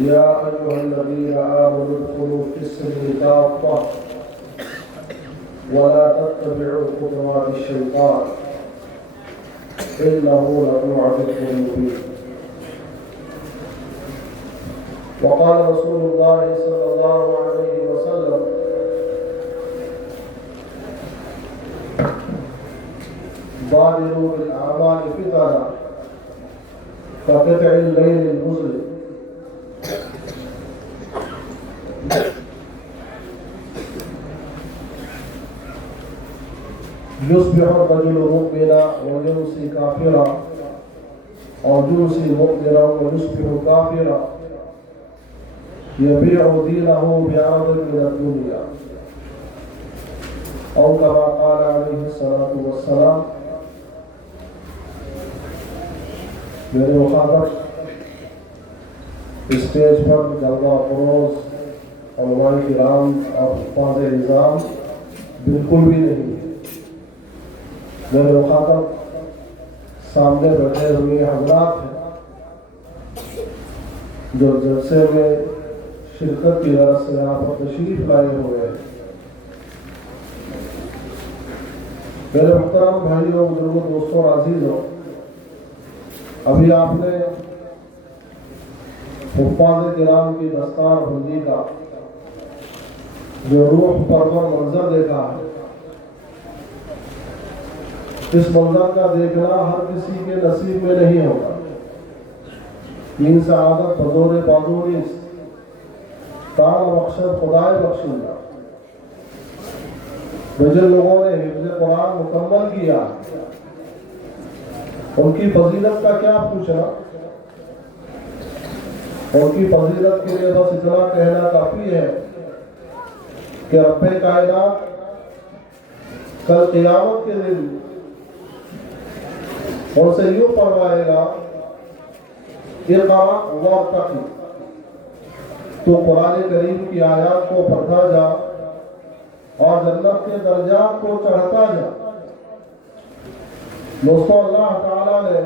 يا أيها الذين آمنوا ادخلوا في السلم كافة ولا تتبعوا خطوات الشيطان إنه لكم عدو مبين. وقال رسول الله صلى الله عليه وسلم بادروا بالأعمال فتنا كقطع الليل المظلم. يصبح الرجل مؤمنا ويمسي كافرا أو يمسي مؤمنا ويصبح كافرا يبيع دينه بعرض من الدنيا أو كما قال عليه الصلاة والسلام. میرے مخاطب اسٹیج پر جلوہ افروز علماء کرام اور حفاظ نظام بالکل بھی نہیں. میرے مخاطب سامنے بیٹھے ہوئے حضرات ہیں جو جلسے میں شرکت کی غرض سے یہاں پر تشریف لائے ہوئے ہیں. میرے محترم بھائیوں بزرگوں دوستوں عزیزوں، ابھی آپ نے حفاظ کرام کی دستار بندی کا جو روح پرور منظر دیکھا ہے، اس منظر کا دیکھنا ہر کسی کے نصیب میں نہیں ہوگا. این سعادت بدور بازوری تان مقصد خدائے بخشندہ. جن لوگوں نے حفظ قرآن مکمل کیا ان کی فضیلت کا کیا پوچھنا. ان کی فضیلت کے لیے بس اتنا کہنا کافی ہے کہ رب کائنات کل قیامت کے دن ان سے یوں فرمائے گا اقرأ وارتقی، تو قرآن کریم کی آیات کو پڑھتا جا اور جنت کے درجات کو چڑھتا جا. دوستوں، اللہ تعالیٰ نے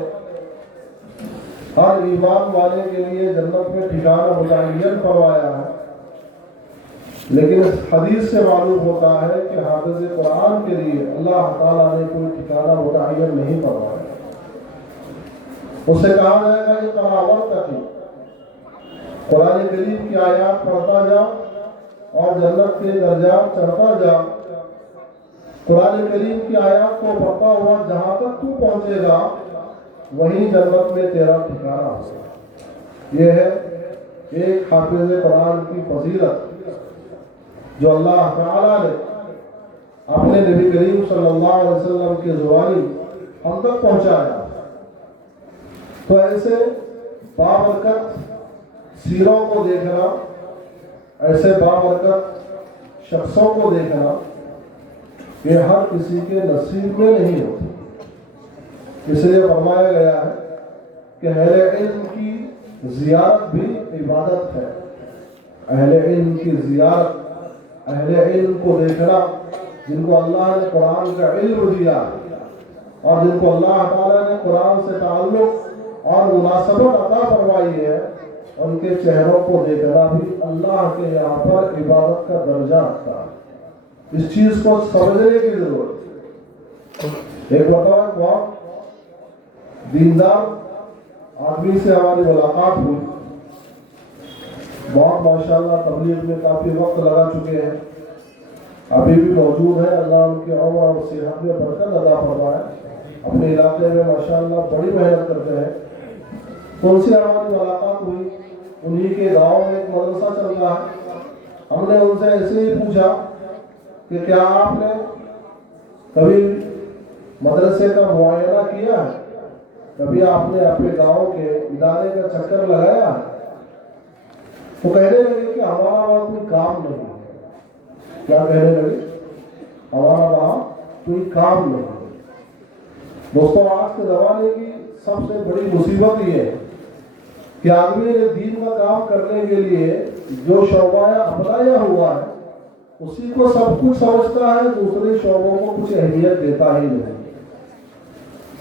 ہر ایمان والے کے لیے جنت میں ٹھکانہ متعین فرمایا ہے، لیکن اس حدیث سے معلوم ہوتا ہے کہ حافظ قرآن کے لیے اللہ تعالیٰ نے کوئی ٹھکانہ متعین نہیں فرمایا. اسے کہا جائے گا یہ تلاوت کرتی، قرآن کریم کی آیات پڑھتا جا اور جنت کے درجات چڑھتا جا. قرآن کریم کی آیات کو پڑھتا ہوا جہاں تک تو پہنچے گا وہیں جنت میں تیرا ٹھکانہ ہوگا. یہ ہے ایک حافظ قرآن کی فضیلت جو اللہ تعالیٰ نے اپنے نبی کریم صلی اللہ علیہ وسلم کی زبانی ہم تک پہنچایا. تو ایسے بابرکت سیروں کو دیکھنا، ایسے بابرکت شخصوں کو دیکھنا یہ ہر کسی کے نصیب میں نہیں ہوتی. اس لیے فرمایا گیا ہے کہ اہل علم کی زیارت بھی عبادت ہے. اہل علم کی زیارت، اہل علم کو دیکھنا جن کو اللہ نے قرآن کا علم دیا اور جن کو اللہ تعالیٰ نے قرآن سے تعلق اور مناسبت عطا فرمائی ہے، ان کے چہروں کو دیکھنا بھی اللہ کے یہاں پر عبادت کا درجہ رکھتا ہے. اس چیز کو سمجھنے کی ضرورت ہے. ایک مرتبہ بہت دیندار آدمی سے ہماری ملاقات ہوئی. بہت ماشاءاللہ تبلیغ میں کافی وقت لگا چکے ہیں، ابھی بھی موجود ہے. اللہ ان کے عمر اور صحت میں برکت عطا فرمائے. اپنے علاقے میں ماشاءاللہ بڑی محنت کرتے ہیں. تو ان سے ہماری ملاقات ہوئی. انہی کے گاؤں میں ایک مدرسہ چل رہا ہے. ہم نے ان سے ایسے ہی پوچھا کہ کیا آپ نے کبھی مدرسے کا معائنہ کیا ہے؟ کبھی آپ نے اپنے گاؤں کے ادارے کا چکر لگایا ہے؟ تو کہنے لگے کہ ہمارا وہاں کوئی کام نہیں ہے. کیا کہنے لگے؟ ہمارا وہاں کوئی کام نہیں ہے. دوستوں، آج کے زمانے کی سب سے بڑی مصیبت یہ ہے کہ آدمی نے دین کا کام کرنے کے لیے جو شعبہ اپنایا ہوا ہے اسی کو سب کچھ سمجھتا ہے، دوسرے شعبوں کو کچھ اہمیت دیتا ہی نہیں.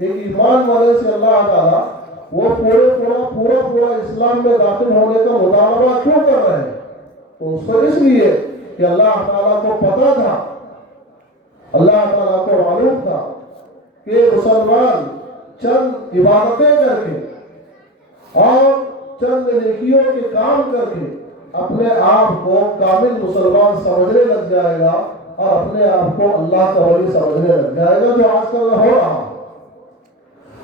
ایک ایمان والے سے اللہ تعالیٰ وہ پورا اسلام میں داخل ہونے کا مطالبہ کیوں کر رہے ہیں؟ تو اس کو اس لیے کہ اللہ تعالیٰ کو پتا تھا، اللہ تعالیٰ کو معلوم تھا کہ مسلمان چند عبادتیں کر کے اور چند نیکیوں کے کام کر کے اپنے آپ کو کامل مسلمان سمجھنے لگ جائے گا اور اپنے آپ کو اللہ کا ولی سمجھنے لگ جائے گا، جو آج کل ہو رہا۔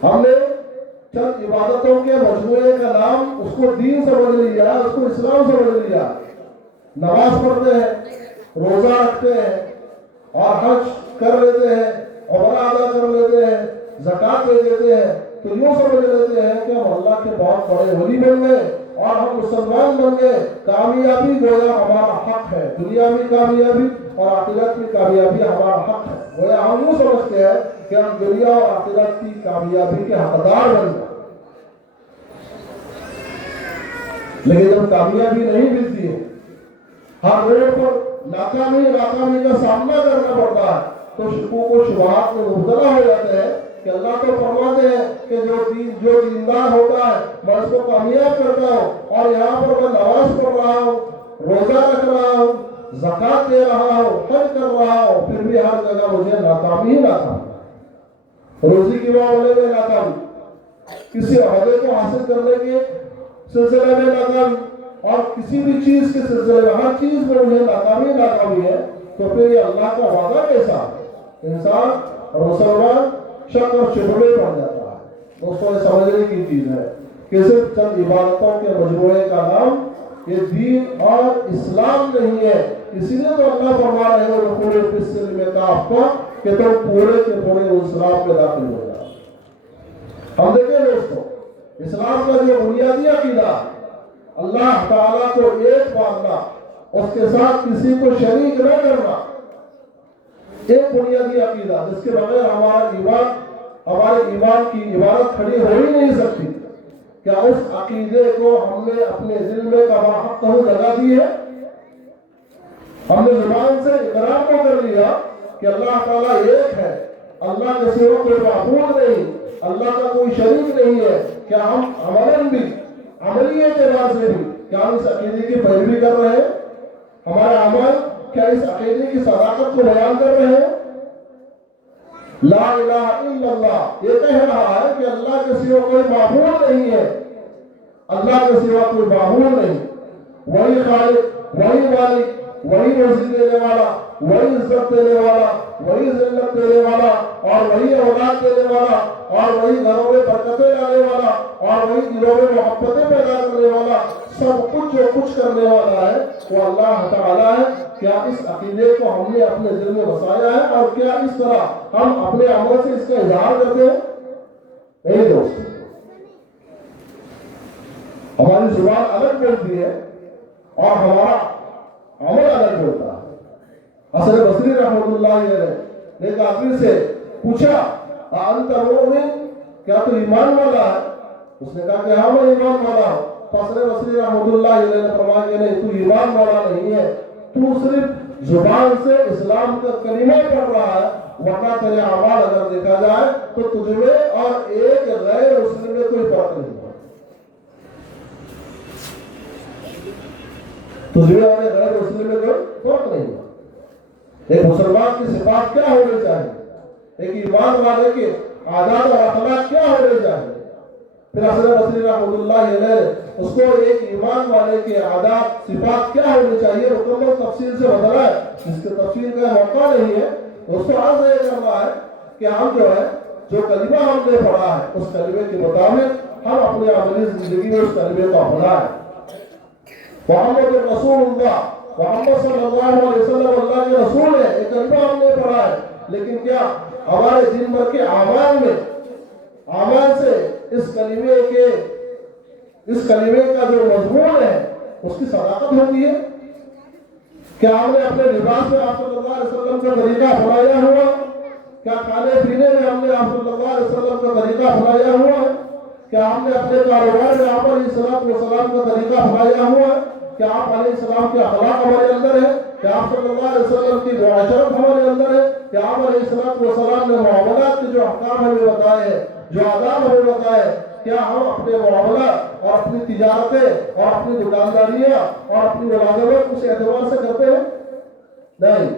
ہم نے چند عبادتوں کے مجموعے کا نام اس کو دین سمجھ لیا، اس کو اسلام سمجھ لیا، نماز پڑھتے ہیں، روزہ رکھتے ہیں اور حج کر لیتے ہیں، عمرہ ادا کر لیتے ہیں، زکوٰۃ دے دیتے ہیں، تو یوں سمجھ لیتے ہیں کہ ہم اللہ کے بہت بڑے ولی بن گئے اور ہم مسلمان بن گئے، کامیابی گویا ہمارا حق ہے، دنیا میں کامیابی اور آخرت میں کامیابی ہمارا حق ہے۔ گویا ہم یوں سمجھتے ہیں کہ ہم دنیا اور آخرت کی کامیابی کے حقدار بن گئے، لیکن جب کامیابی نہیں ملتی ہے، ہر روڈ پر ناکامی کا سامنا کرنا پڑتا ہے، تو شکوک و شبہات میں مبتلا ہو جاتے ہیں کہ اللہ تو فرماتے ہیں کہ جو دیندار ہوتا ہے میں اس کو کامیاب کرتا ہوں، اور یہاں پر میں نماز پڑھ رہا ہوں، روزہ رکھ رہا ہوں، زکوٰۃ دے رہا ہوں، حج کر رہا ہوں، پھر بھی ہر جگہ مجھے ناکامی ہی ناکامی، روزی کے معاملے میں ناکامی، کسی عہدے کو حاصل کرنے کے سلسلے میں ناکامی، اور کسی بھی چیز کے سلسلے میں ہر چیز میں مجھے ناکامی ہے، تو پھر یہ اللہ کا وعدہ کیسا؟ انسان اور مسلمان شک اور شبہ میں پڑ جاتا ہے۔ دوستوں یہ سمجھنے کی چیز ہے کہ صرف چند عبادتوں کے مجموعے کا نام یہ دین اور اسلام نہیں ہے، اسی لیے تو اللہ فرما رہے ہیں دخول فی السلم کافہ کہ تم پورے کے پورے اسلام میں داخل ہو جاؤ۔ ہم دیکھیں دوستوں، اسلام کا جو بنیادی عقیدہ اللہ تعالیٰ کو ایک ماننا، اس کے ساتھ کسی کو شریک نہ کرنا، ایک بنیادی عقیدہ جس کے بغیر ہمارے ایمان کی عبارت کھڑی ہو ہی نہیں سکتی۔ کیا اس عقیدے کو ہم نے اپنے دل میں حق لگا دی ہے؟ ہم نے زبان سے اقرار کو کر لیا کہ اللہ تعالیٰ ایک ہے، اللہ کے سوا کوئی معبود نہیں، اللہ کا کوئی شریک نہیں ہے۔ کیا ہم عملاً بھی، عملی اعتبار سے بھی کیا ہم اس عقیدے کی پیروی کر رہے ہیں؟ ہمارا عمل کیا اس عقیدے کی صداقت کو بیان کر رہے ہیں؟ لا الہ الا اللہ یہ کہہ رہا ہے کہ اللہ کے سوا کوئی معبود نہیں ہے، اللہ کے سوا کوئی معبود نہیں، وہی خالق، وہی مالک، وہی روزی دینے والا، وہی عزت دینے والا، وہی ذلت دینے والا، اور وہی اولاد دینے والا، اور وہی گھروں میں برکتیں لانے والا، اور وہی دلوں میں محبتیں پیدا کرنے والا، سب کچھ جو کچھ کرنے والا ہے وہ اللہ تعالیٰ ہے۔ کیا اس عقیدے کو ہم نے اپنے دل میں بسایا ہے، اور کیا اس طرح ہم اپنے عمل سے اس کا اظہار کرتے ہیں؟ نہیں دوست، ہماری زبان الگ بولتی ہے اور ہمارا عمل الگ بولتا ہے۔ حسن بصری رحمۃ اللہ علیہ نے ایک آدمی سے پوچھا انت مؤمن، کیا تو ایمان والا ہے؟ اس نے کہا کہ ہاں میں ایمان والا ہوں۔ حسن بصری رحمۃ اللہ علیہ نے فرمایا کہ نہیں، تو ایمان والا نہیں ہے، تو صرف زبان سے اسلام کا کلمہ پڑھ رہا ہے، ورنہ تیرے اعمال اگر دیکھا جائے تو تجھ میں اور ایک غیر مسلم میں کوئی فرق نہیں ہے، تجھ میں اور ایک غیر مسلم میں کوئی فرق نہیں ہے۔ ایک مسلمان کی صفات کیا ہونی چاہیے، ایک ایمان والے کے عادات اور اخلاق کیا ہونے چاہیے؟ پھر حسن بصری رحمۃ اللہ علیہ اس کو ایک ایمان والے کے عادات صفات کیا ہونی چاہیے مکمل تفصیل سے بتایا ہے، جس کے تفصیل کا موقع نہیں ہے۔ اس کو عرض یہ کرنا ہے کہ ہم جو کلمہ ہم نے پڑھا ہے اس کلمے کے مطابق ہم اپنی عملی زندگی میں اس کلمے کو اپنائیں۔ محمد رسول اللہ، محمد صلی اللہ علیہ وسلم اللہ کے رسول ہے، ایک کلمہ ہم نے پڑھا ہے، لیکن کیا ہمارے دن بھر کے اعمال سے اس کلمے کا جو مضمون ہے اس کی صداقت ہوتی ہے؟ کیا ہم نے اپنے لباس میں آپ صلی اللہ علیہ وسلم کا طریقہ اپنایا ہوا؟ کیا کھانے پینے میں ہم نے آپ صلی اللہ علیہ وسلم کا طریقہ اپنایا ہوا ہے؟ کیا ہم نے اپنے کاروبار میں آپ علیہ السلام کا طریقہ اپنایا ہوا ہے؟ کہ آپ علیہ السلام کے اخلاق ہمارے اندر ہے، کہ آپ صلی اللہ علیہ وسلم کی معاشرت ہمارے اندر ہے، کہ آپ علیہ السلام نے معاملات کے جو احکام ہمیں بتائے ہیں، جو آداب ہمیں بتائے ہیں، کیا ہم اپنے معاملات اور اپنی تجارتیں اور اپنی دکانداریاں اور اپنی ملازمت اس اعتبار سے کرتے ہیں؟ نہیں.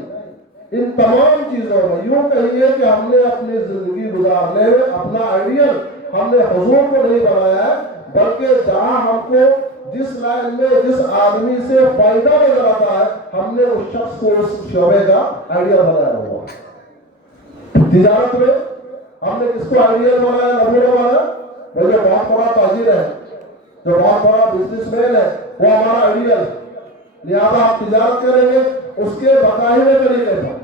ان تمام چیزوں میں یوں کہیے کہ ہم نے اپنی زندگی گزارنے میں اپنا آئیڈیل ہم نے حضور کو نہیں بنایا ہے، بلکہ جہاں ہم کو جس لائن میں جس آدمی سے فائدہ نظر آتا ہے ہم نے اس شخص کو اس شعبے کا آئیڈیل بنایا ہوا. تجارت میں ہم نے کس کو آئیڈیل بنایا، نمونہ بنایا؟ وہ جو بہت بڑا تاجر ہے، جو بہت بڑا بزنس مین ہے، وہ ہمارا آئیڈیل. لہٰذا آپ تجارت کریں گے اس کے بتائے ہوئے طریقے پر.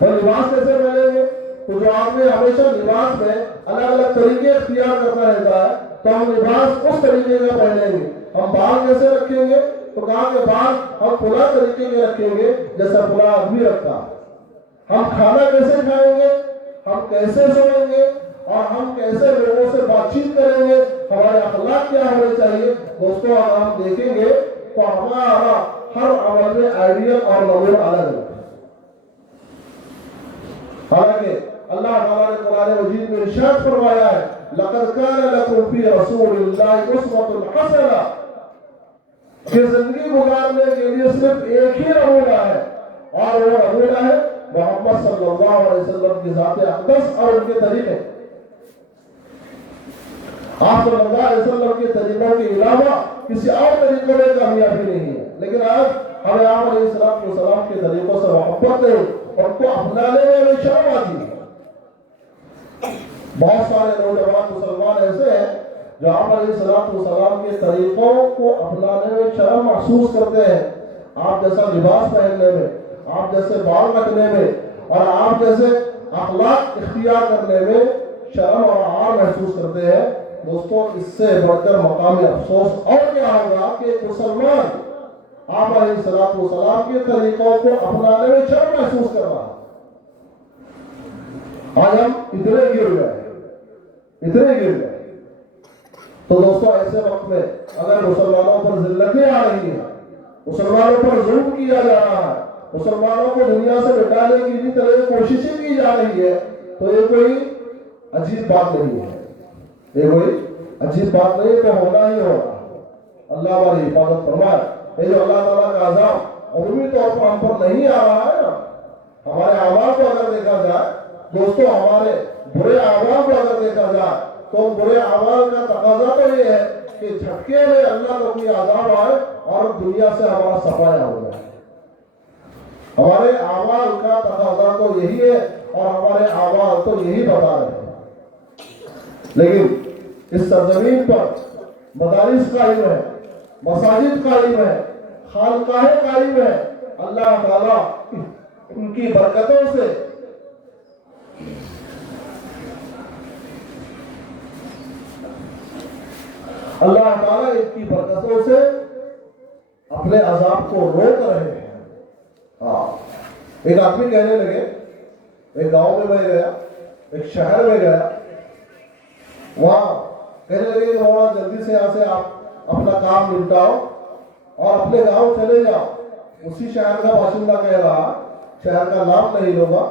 اور لباس کیسے پہنیں گے؟ تو جو آدمی ہمیشہ لباس میں الگ الگ طریقے اختیار کرتا رہتا ہے تو ہم لباس اس طریقے کا پہنیں گے. ہم بال کیسے رکھیں گے؟ تو کہا کہ بال ہم فلاں طریقے کے رکھیں گے جیسا فلاں آدمی رکھتا. ہم کھانا کیسے کھائیں گے، ہم کیسے سوئیں گے، اور ہم کیسے لوگوں سے بات چیت کریں گے، ہمارے اخلاق کیا ہونے چاہیے. دوستوں اگر ہم دیکھیں گے تو ہمارا ہر عمل میں آئیڈیل اور نمونہ الگ ہے. حالانکہ اللہ تعالیٰ نے قرآن مجید میں ارشاد فرمایا ہے لَقَدْ كَانَ لَكُمْ فِي رَسُولِ اللَّهِ أُسْوَةٌ حَسَنَةٌ، کہ زندگی گزارنے کے لیے صرف ایک ہی نمونہ ہے، اور وہ نمونہ ہے محمد صلی اللہ علیہ وسلم کی ذات اقدس اور ان کے طریقے. آپ صلی اللہ علیہ وسلم کے طریقوں کے علاوہ کسی اور طریقوں میں کامیابی نہیں ہے. لیکن آج ہمیں آپ علیہ السلام کے طریقوں سے محبت ہے، ان کو اپنانے میں ہمیں شرم آتی ہے. بہت سارے نوجوان مسلمان ایسے ہیں جو آپ علیہ السلام کے طریقوں کو اپنانے میں شرم محسوس کرتے ہیں. آپ جیسا لباس پہننے میں، آپ جیسے بال رکھنے میں، اور آپ جیسے اخلاق اختیار کرنے میں شرم اور عار محسوس کرتے ہیں. دوستوں اس سے بڑھ کر مقام افسوس اور کیا ہوگا کہ ایک مسلمان آپ علیہ السلام کے طریقوں کو اپنانے میں شرم محسوس کر رہا ہے. آج ہم اتنے گر گئے. تو دوستوں ایسے وقت میں اگر مسلمانوں پر ذلتیں آ رہی ہیں، مسلمانوں پر ظلم کیا جا رہا ہے، مسلمانوں کو دنیا سے مٹانے کی بھی طرح کوششیں کی جا رہی ہے، تو یہ کوئی عجیب بات نہیں ہے. یہ کوئی عجیب بات نہیں، تو ہونا ہی ہوگا. اللہ ہماری حفاظت فرمائے. یہ جو اللہ تعالیٰ کا عذاب عمومی طور پر ہم پر نہیں آ رہا ہے نا، ہمارے اعمال کو اگر دیکھا جائے دوستوں، ہمارے برے اعمال کو اگر دیکھا جائے تو برے اعمال کا تقاضا تو یہ ہے کہ جھٹکے میں اللہ کو کوئی عذاب آئے اور دنیا سے ہمارا صفایا ہو جائے. ہمارے اعمال کا تقاضا تو یہی ہے اور ہمارے اعمال تو یہی بتا رہے ہیں. لیکن اس سرزمین پر مدارس قائم ہے، مساجد قائم ہے، خانقاہیں قائم ہے. اللہ تعالیٰ ان کی برکتوں سے اللہ تعالیٰ ان کی برکتوں سے اپنے عذاب کو روک رہے ہیں. ایک آدمی کہنے لگے، ایک گاؤں میں میں گیا، ایک شہر میں گیا، وہاں کہنے لگے کہ وہاں جلدی سے یہاں سے آپ اپنا کام نپٹاؤ اور اپنے گاؤں چلے جاؤ. اسی شہر کا باشندہ کہہ رہا، شہر کا نام نہیں لوں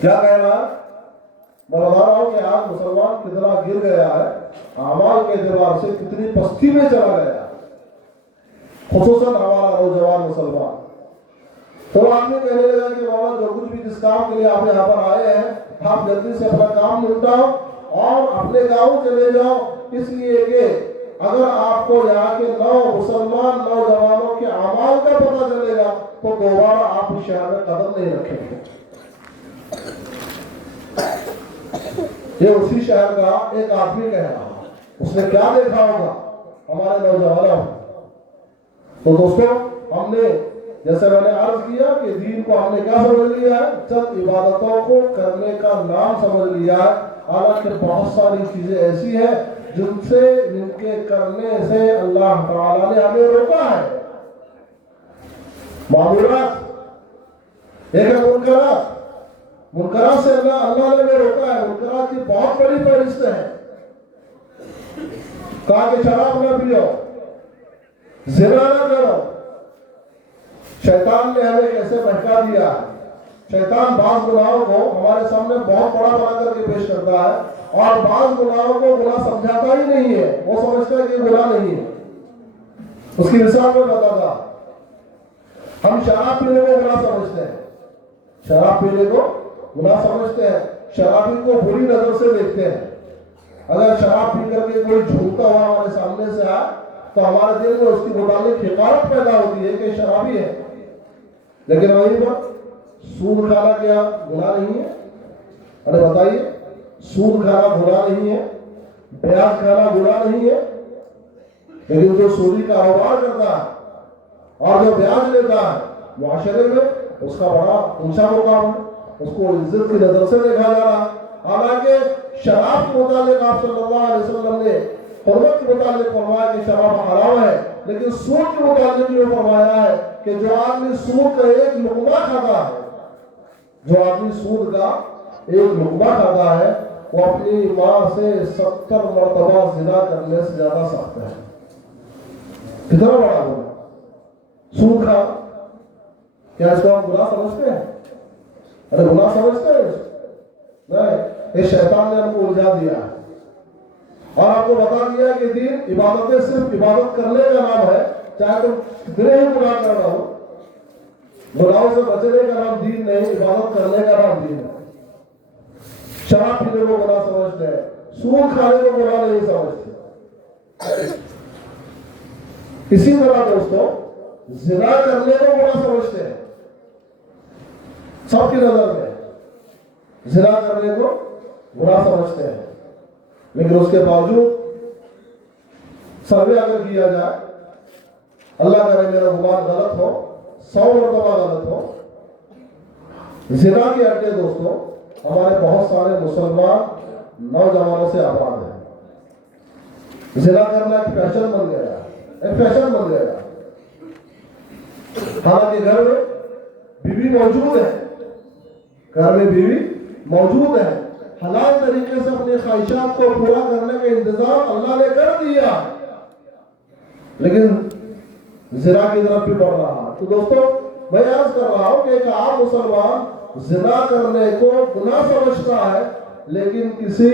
کیا کہہ رہا؟ میں بتا رہا ہوں کہ آج مسلمان کتنا گر گیا ہے، اعمال کے اعتبار سے کتنی پستی میں چلا گیا، خصوصاً ہمارا نوجوان مسلمان. تو آدمی کہنے لگا کہ مولا جو کچھ بھی جس کام کے لیے آپ یہاں پر آئے ہیں آپ جلدی سے اپنا کام نپٹاؤ اور اپنے گاؤں چلے جاؤ، اس لیے کہ اگر آپ کو یہاں کے مسلمان نوجوانوں کے اعمال کا پتہ چلے گا تو دوبارہ آپ اس شہر میں قدم نہیں رکھیں گے. یہ اسی شہر کا ایک آدمی کہہ رہا، اس نے کیا دیکھا ہوگا ہمارے نوجوانوں. تو دوستوں ہم نے جیسے میں نے عرض کیا کہ دین کو ہم نے کیا سمجھ لیا ہے؟ چند عبادتوں کو کرنے کا نام سمجھ لیا ہے، حالانکہ بہت ساری چیزیں ایسی ہیں جن کے کرنے سے اللہ تعالیٰ نے ہمیں روکا ہے. معمولات، ایک ہے منکرات سے اللہ نے ہمیں روکا ہے. منکرات کی بہت بڑی فہرست ہے. کہا کہ شراب نہ پیو، زنا نہ کرو. شیطان نے ہمیں کیسے بہکا دیا ہے. شیطان بعض گناہوں کو ہمارے سامنے بہت بڑا بنا کر کے پیش کرتا ہے اور بعض گناہوں کو گناہ سمجھاتا ہی نہیں ہے. وہ سمجھتا ہے کہ گناہ نہیں ہے. اس کی مثال میں بتاتا، ہم شراب پینے کو گناہ سمجھتے ہیں. شراب پینے کو گناہ سمجھتے ہیں. شرابی کو بری نظر سے دیکھتے ہیں. اگر شراب پی کر کے کوئی جھومتا ہوا ہمارے سامنے سے آئے تو ہمارے دل میں اس کی متعلق حقارت پیدا ہوتی ہے کہ شرابی ہے. لیکن وہیں پر سود کھانا کیا گناہ نہیں ہے؟ ارے بتائیے، سود کھانا گناہ نہیں ہے، بیاج کھانا گناہ نہیں ہے. لیکن جو سودی کاروبار کرتا ہے اور جو بیاج لیتا ہے معاشرے میں اس کا بڑا اونچا مقام ہے. اس کو عزت کی نظر سے دیکھا جا رہا ہے. حالانکہ شراب کے متعلق آپ صلی اللہ علیہ وسلم نے حرمت کے متعلق فرمایا کہ شراب حرام ہے، لیکن سود کے متعلق یہ فرمایا ہے کہ جو آدمی سود کا ایک لقمہ کھاتا ہے، جو آدمی سود کا ایک لقمہ کھاتا ہے، وہ اپنی ماں سے 70 مرتبہ زنا کرنے سے زیادہ سخت ہے. کتنا بڑا گناہ سود کھا. کیا اس کو ہم گناہ سمجھتے ہیں؟ ارے گناہ سمجھتے ہیں نہیں. یہ شیطان نے ہم کو الجھا دیا ہے اور آپ کو بتا دیا کہ دین عبادتیں صرف عبادت کرنے کا نام ہے. چاہے تم کتنے ہی گناہ کر رہا ہو، گناہوں سے بچنے کا نام دین نہیں، عبادت کرنے کا نام دین ہے. شراب پینے کو گناہ سمجھتے ہیں، سود کھانے کو گناہ نہیں سمجھتے. اسی طرح دوستوں زنا کرنے کو گناہ سمجھتے ہیں. سب کی نظر میں زنا کرنے کو گناہ سمجھتے ہیں. لیکن اس کے باوجود سروے اگر کیا جائے، اللہ کرے میرا گمان غلط ہو، 100 مرتبہ غلط ہو، زنا کے اڈے دوستوں ہمارے بہت سارے مسلمان نوجوانوں سے آباد ہیں. زنا کرنا ایک فیشن بن گیا، ایک فیشن بن گیا. حالانکہ گھر میں بیوی موجود ہے، گھر میں بیوی موجود ہے، حلال طریقے سے اپنی خواہشات کو پورا کرنے کا انتظام اللہ نے کر دیا، لیکن زنا کی طرف بھی بڑھ رہا. تو دوستو میں عرض کر رہا ہوں کہ ایک عام مسلمان زنا کرنے کو گناہ سمجھتا ہے، لیکن کسی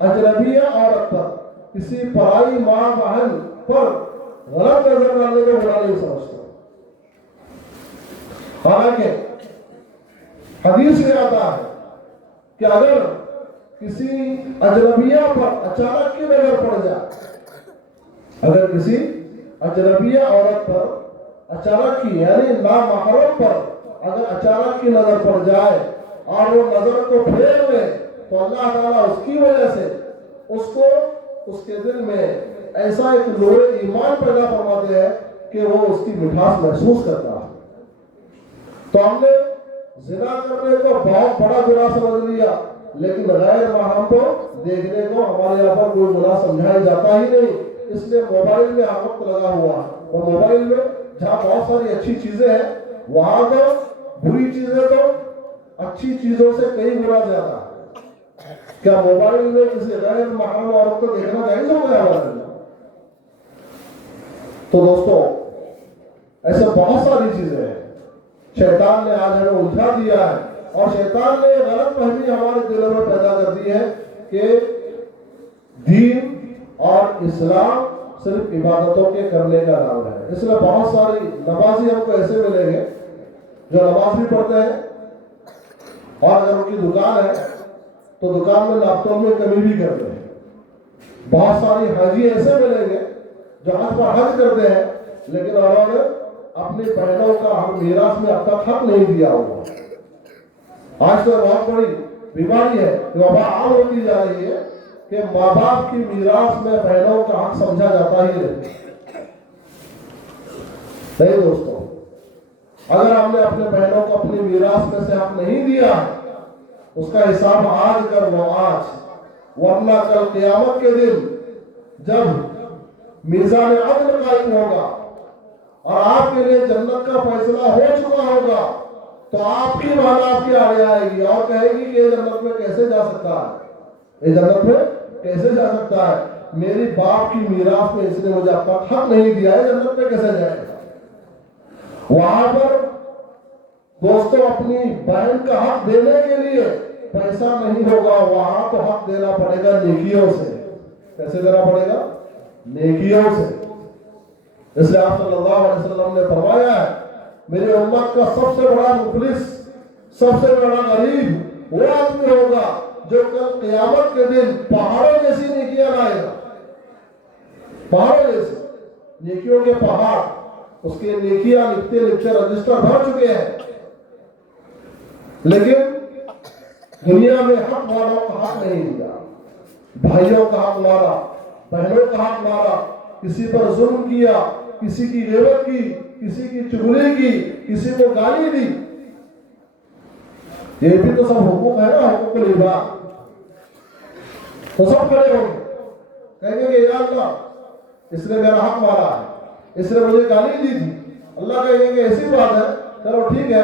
اجنبیہ عورت پر، کسی پرائی ماں بہن پر غلط نظر ڈالنے کو گناہ نہیں سمجھتا. حالانکہ حدیث میں آتا ہے کہ اگر کسی اجنبیہ پر اچانک کی نظر پڑ جائے، اگر کسی اجنبیہ عورت پر اچانک کی یعنی نامحرم پر اگر اچانک کی نظر پڑ جائے اور وہ نظر کو پھیر لے تو اللہ تعالیٰ اس کی وجہ سے اس کو اس کے دل میں ایسا ایک نور ایمان پیدا فرماتے ہیں کہ وہ اس کی مٹھاس محسوس کرتا ہے. تو ہم نے زنا کرنے کو بہت بڑا گناہ سمجھ لیا، لیکن غیر محرم کو دیکھنے کو ہمارے یہاں پر کوئی گناہ سمجھایا جاتا ہی نہیں. اس لیے موبائل میں وقت لگا ہوا ہے، اور موبائل میں جہاں بہت ساری اچھی چیزیں ہیں وہاں تو بری چیزیں تو اچھی چیزوں سے کئی گنا زیادہ. کیا موبائل میں کسی غیر محرم عورت کو دیکھنا جائز ہو گیا ہمارے لیے؟ تو دوستو ایسے بہت ساری چیزیں ہیں. شیطان نے آج ہمیں الجھا دیا ہے اور شیطان نے غلط فہمی ہمارے دلوں میں پیدا کر دی ہے کہ دین اور اسلام صرف عبادتوں کے کرنے کا نام ہے. اس لیے بہت ساری نمازی ہم کو ایسے ملیں گے جو نماز بھی پڑھتے ہیں اور اگر ان کی دکان ہے تو دکان میں ناپتوں میں کمی بھی کرتے ہیں. بہت ساری حاجی ایسے ملیں گے جو حج پر حج کرتے ہیں لیکن انہوں نے اپنی بہنوں کا میراث میں اب تک حق نہیں دیا ہوا. آج تو بہت بڑی بیماری ہے، وبا عام ہوتی جا رہی ہے کہ ماں باپ کی میراث میں بہنوں کا حق سمجھا جاتا ہی نہیں دوستوں. اگر ہم نے اپنے بہنوں کو اپنی میراث میں سے حق نہیں دیا اس کا حساب آج کر لو آج، ورنہ کل قیامت کے دن جب میزان عدل قائم ہوگا اور آپ کے لیے جنت کا فیصلہ ہو چکا ہوگا تو آپ کی ماں آپ کے آگے آئے گی اور کہے گی کہ یہ جنت میں کیسے جا سکتا ہے، یہ جنت میں کیسے جا سکتا ہے. میری باپ کی میراث میں اس نے مجھے اپنا حق نہیں دیا ہے، جنت میں کیسے جائے گا؟ وہاں پر دوستوں اپنی بہن کا حق دینے کے لیے پیسہ نہیں ہوگا، وہاں تو حق دینا پڑے گا نیکیوں سے۔ کیسے دینا پڑے گا؟ نیکیوں سے۔ اس لیے آپ صلی اللہ علیہ وسلم نے فرمایا ہے میری امت کا سب سے بڑا مفلس، سب سے بڑا غریب وہ آدمی ہوگا جو کل قیامت کے دن پہاڑوں جیسی نیکیاں لائے گا، پہاڑوں جیسی نیکیوں کے پہاڑ، اس کے نیکیاں لکھتے لکھتے رجسٹر بھر چکے ہیں، لیکن دنیا میں حق والوں کا حق نہیں دیا، بھائیوں کا حق مارا، بہنوں کا حق مارا، کسی پر ظلم کیا، کسی کی غیبت کی، کسی کی چغلی کی، کسی کو گالی دی۔ یہ بھی تو سب حقوق ہے نا، حقوق العباد۔ تو سب کھڑے ہوں گے، کہیں گے کہ یا اللہ اس نے میرا حق مارا ہے، اس نے مجھے گالی دی تھی۔ اللہ کہیں گے ایسی بات ہے، چلو ٹھیک ہے،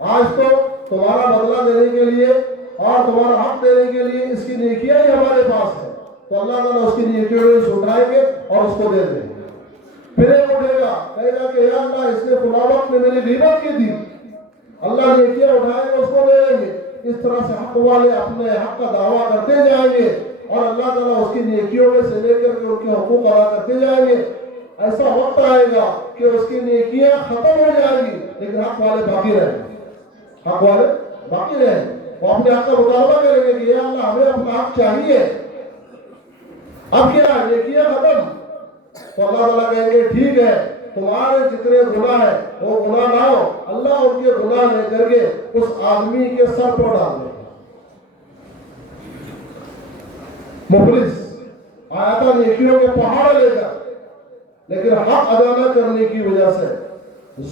آج تو تمہارا بدلہ دینے کے لیے اور تمہارا حق دینے کے لیے اس کی نیکیاں ہی ہمارے پاس ہے، تو اللہ تعالیٰ اس کی نیکیوں سے اٹھائیں گے اور اس کو دے دیں گے۔ پھر ایک اٹھے گا، کہے گا کہ یا اللہ اس نے فلاں وقت میں میری غیبت کی تھی، اللہ نیکیاں اٹھائیں گے، اس کو دے دیں گے۔ اس طرح سے حق والے اپنے حق کا دعویٰ کرتے جائیں گے اور اللہ تعالیٰ اس کی نیکیوں میں سے لے کر کے ان کے حقوق ادا کرتے جائیں گے۔ ایسا وقت آئے گا کہ اس کی نیکیاں ختم ہو جائیں گی، لیکن حق والے باقی رہیں گے، حق والے باقی رہیں گے۔ وہ اپنے حق کا مطالبہ کریں گے کہ یا اللہ ہمیں اپنا حق چاہیے، اب کیا ہے نیکیاں ختم، تو اللہ تعالیٰ کہیں گے ٹھیک ہے، تمہارے جتنے گناہ ہیں وہ گناہ لاؤ، اللہ ان کے گناہ لے کر کے اس آدمی کے سر پر ڈال دے۔ مفلس آیا تھا نیکیوں کے پہاڑ لے کر، لیکن حق ادا نہ کرنے کی وجہ سے،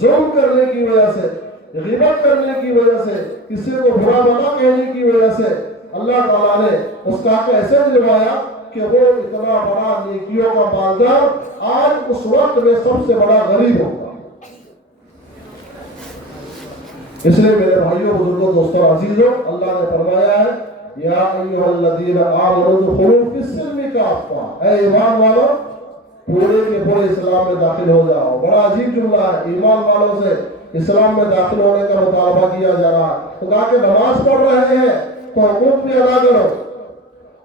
ظلم کرنے کی وجہ سے، غیبت کرنے کی وجہ سے، کسی کو برا بھلا کہنے کی وجہ سے اللہ تعالیٰ نے اس کا حق ایسے دلوایا کہ وہ اتنا بڑا نیکیوں کا مالدار آج اس وقت میں سب سے بڑا غریب ہوگا۔ اس لیے میرے بھائیوں، بزرگوں، دوستوں، عزیزوں، اللہ نے فرمایا ہے یا ایھا الذین آمنوا ادخلوا فی السلم کافہ، اے ایمان والو پورے کے پورے اسلام میں داخل ہو جاؤ۔ بڑا عجیب جملہ ہے، ایمان والوں سے اسلام میں داخل ہونے کا مطالبہ کیا جا رہا ہے۔ تو کہا کہ نماز پڑھ رہے ہیں تو حقوق بھی ادا کرو،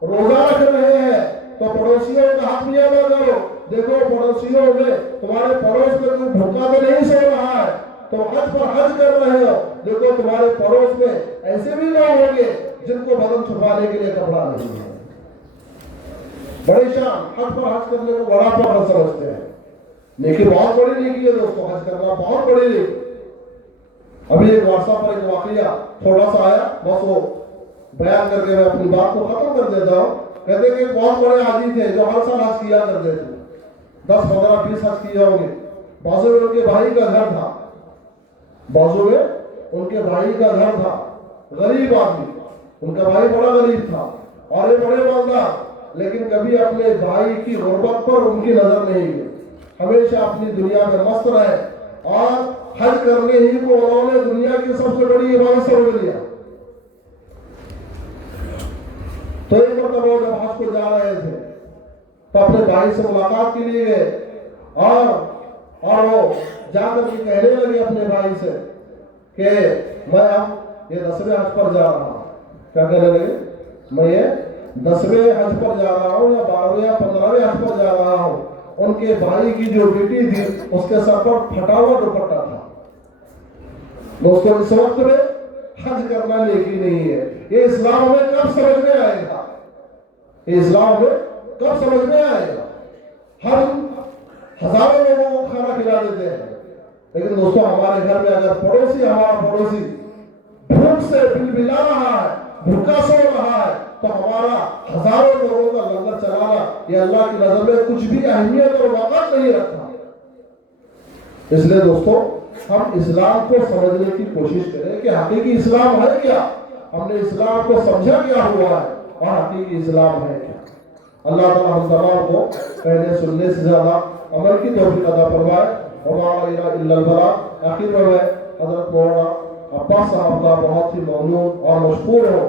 روزہ رکھ رہے ہیں تو پڑوسیوں کا حق بھی ادا کرو۔ دیکھو پڑوسیوں میں تمہارے پڑوس میں کوئی بھوکا تو نہیں سو رہا ہے، تم حج پر حج کر رہے ہو، دیکھو تمہارے پڑوس میں ایسے بھی لوگ ہوں گے جن کو بدن چھپانے کے لیے کپڑا نہیں ہے۔ بڑی شان، حج پر حج کرنے کو بڑا فخر سمجھتے ہیں، لیکن بہت بڑی نیکی ہے دوستوں، حج کرنا بہت بڑی نیکی۔ ابھی ایک واٹس ایپ پر ایک واقعہ تھوڑا سا آیا، بس وہ بیان کر کے میں اپنی بات کو ختم کر دیتا ہوں۔ کہتے ہیں کہ بہت بڑے حاجی تھے جو ہر سال حج کیا کرتے تھے، 10 15 20 حج کیے ہوں گے۔ بازو میں ان کے بھائی کا گھر تھا، بازو میں ان کے بھائی کا گھر تھا، غریب آدمی، ان کا بھائی بڑا غریب تھا اور یہ بڑے مالدار، لیکن کبھی اپنے بھائی کی غربت پر ان کی نظر نہیں گئی، ہمیشہ اپنی دنیا میں مست رہے اور حج کرنے ہی کو انہوں نے دنیا کی سب سے بڑی عبادت سمجھ لیا۔ تو ایک مرتبہ جب حج کو جا رہے تھے تو اپنے بھائی سے ملاقات کے لیے گئے اور وہ جا کر کے کہنے لگے اپنے بھائی سے کہ میں اب یہ 10ویں حج پر جا رہا ہوں۔ کیا کہنے لگے؟ میں یہ 10ویں حج پر جا رہا ہوں یا 12ویں یا 15ویں حج پر جا رہا ہوں۔ ان کے بھائی کی جو بیٹی تھی اس کے سر پر پھٹا ہوا دوپٹہ تھا۔ دوستوں اس وقت میں حج کرنا نیکی نہیں ہے۔ یہ اسلام میں کب سمجھ میں آئے گا؟ یہ اسلام میں کب سمجھ میں آئے گا؟ ہم ہزاروں لوگوں کو کھانا کھلا دیتے ہیں، لیکن دوستوں ہمارے گھر میں اگر پڑوسی، ہمارا پڑوسی بھوک سے بلبلا رہا ہے، بھوکا سو رہا ہے، تو ہمارا ہزاروں لوگوں کا لنگر چلانا یہ اللہ کی نظر میں کچھ بھی اہمیت اور وقت نہیں رکھتا۔ اس لیے دوستوں ہم اسلام کو سمجھنے کی کوشش کریں کہ حقیقی اسلام ہے کیا، ہم نے اسلام کو سمجھا کیا ہوا ہے اور حقیقی اسلام ہے کیا۔ اللہ تعالیٰ ہم تمام کو کہنے سننے سے زیادہ عمل کی توفیق عطا فرمائے۔ وما علینا الا البلاغ۔ آخر میں حضرت مولانا عباس صاحب کا بہت ہی ممنون اور مشکور ہوں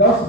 10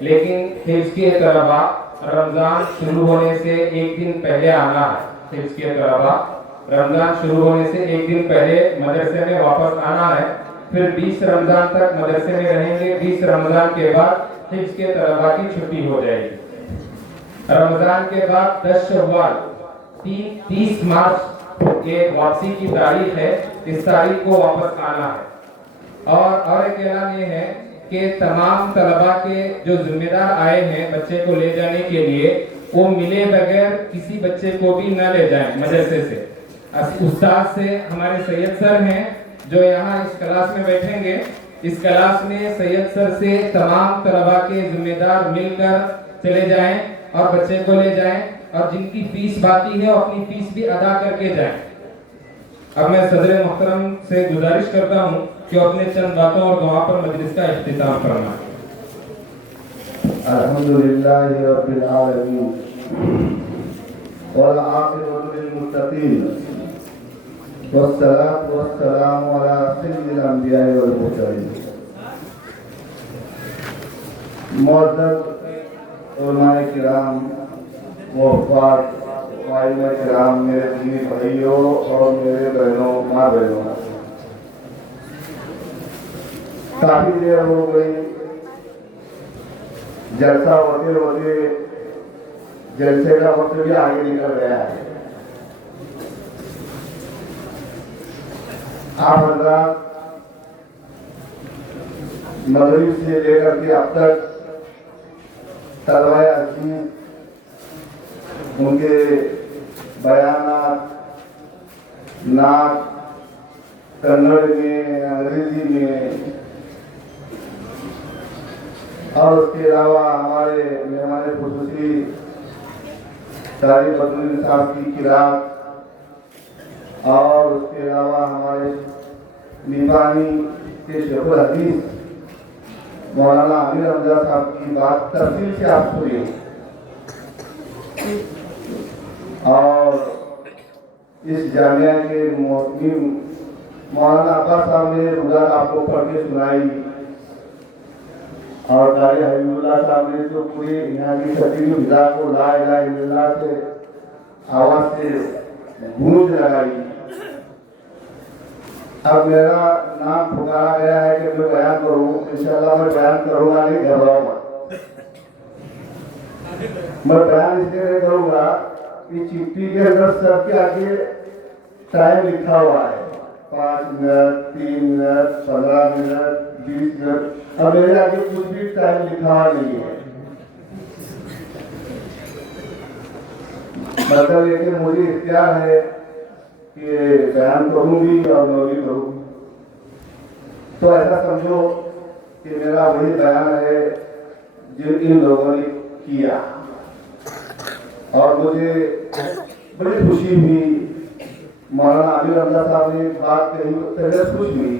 لیکن حفظ کے طلباء رمضان شروع ہونے سے ایک دن پہلے آنا ہے. حفظ کے طلباء رمضان شروع ہونے سے ایک دن پہلے مدرسے میں واپس آنا ہے. پھر 20 رمضان تک مدرسے میں رہیں گے. 20 رمضان کے بعد حفظ کے طلباء کی چھٹی ہو جائے گی. رمضان کے بعد 10 شوال 30 مارچ کے واپسی کی تاریخ ہے. اس تاریخ کو واپس آنا ہے. اور ایک اعلان یہ ہے کہ تمام طلباء کے جو ذمہ دار آئے ہیں بچے کو لے جانے کے لیے وہ ملے بغیر کسی بچے کو بھی نہ لے جائیں مدرسے سے. استاد سے ہمارے سید سر ہیں جو یہاں اس کلاس میں بیٹھیں گے. اس کلاس میں سید سر سے تمام طلباء کے ذمہ دار مل کر چلے جائیں اور بچے کو لے جائیں, اور جن کی فیس باقی ہے اپنی فیس بھی ادا کر کے جائیں. اب میں صدر محترم سے گزارش کرتا ہوں کہ اپنے چند باتوں اور دعا پر مجلس کا اختتام فرمائیں. الحمدللہ رب العالمین والعاقبۃ للمتقین والصلاۃ والسلام علی سید الانبیاء والمرسلین. معزز علماء کرام, وفاد علماء کرام, میرے دینی بھائیوں اور میرے بہنوں, ماں بہنوں, کافی دیر ہو گئی. جلسہ ہوتے ہوتے جلسے کا وقت بھی آگے نکل گیا ہے. آپ حضرات مغرب سے لے کر کے اب تک طلبہ عزیز ان کے بیانات نعت کنڑ میں, انگریزی میں, اور اس کے علاوہ ہمارے مہمان خصوصی قاری بدرالدین صاحب کی قرات, اور اس کے علاوہ ہمارے نیپانی کے شیخ الحدیث مولانا امیر حمزہ صاحب کی بات تفصیل سے آپ سنیے. اور اس جامعہ کے محترم مولانا عباس صاحب نے روزانہ آپ کو پڑھ کے سنائی, اور قاری حبیب اللہ صاحب نے جو پوری یہاں کی سطحی فضا کو لا الہ الا اللہ سے آواز سے گونج لگائی. اب میرا نام پکارا گیا ہے کہ میں بیان کروں. انشاءاللہ میں بیان کروں گا, نہیں گھبراؤ مت. میں بیان اس لیے کروں گا کہ چٹھی کے اندر سب کے آگے ٹائم لکھا ہوا ہے, 5 منٹ, 3 منٹ, 15 منٹ, 20 منٹ. اب میرے آگے کچھ بھی ٹائم لکھا ہوا نہیں ہے. مطلب یہ کہ مجھے اختیار ہے کہ بیان کروں بھی اور نہ بھی کروں. تو ایسا سمجھو کہ میرا وہی بیان ہے جو ان لوگوں نے کیا, اور مجھے بڑی خوشی ہوئی. مولانا امیر حمزہ صاحب نے بات کہی تو طبیعت خوش ہوئی.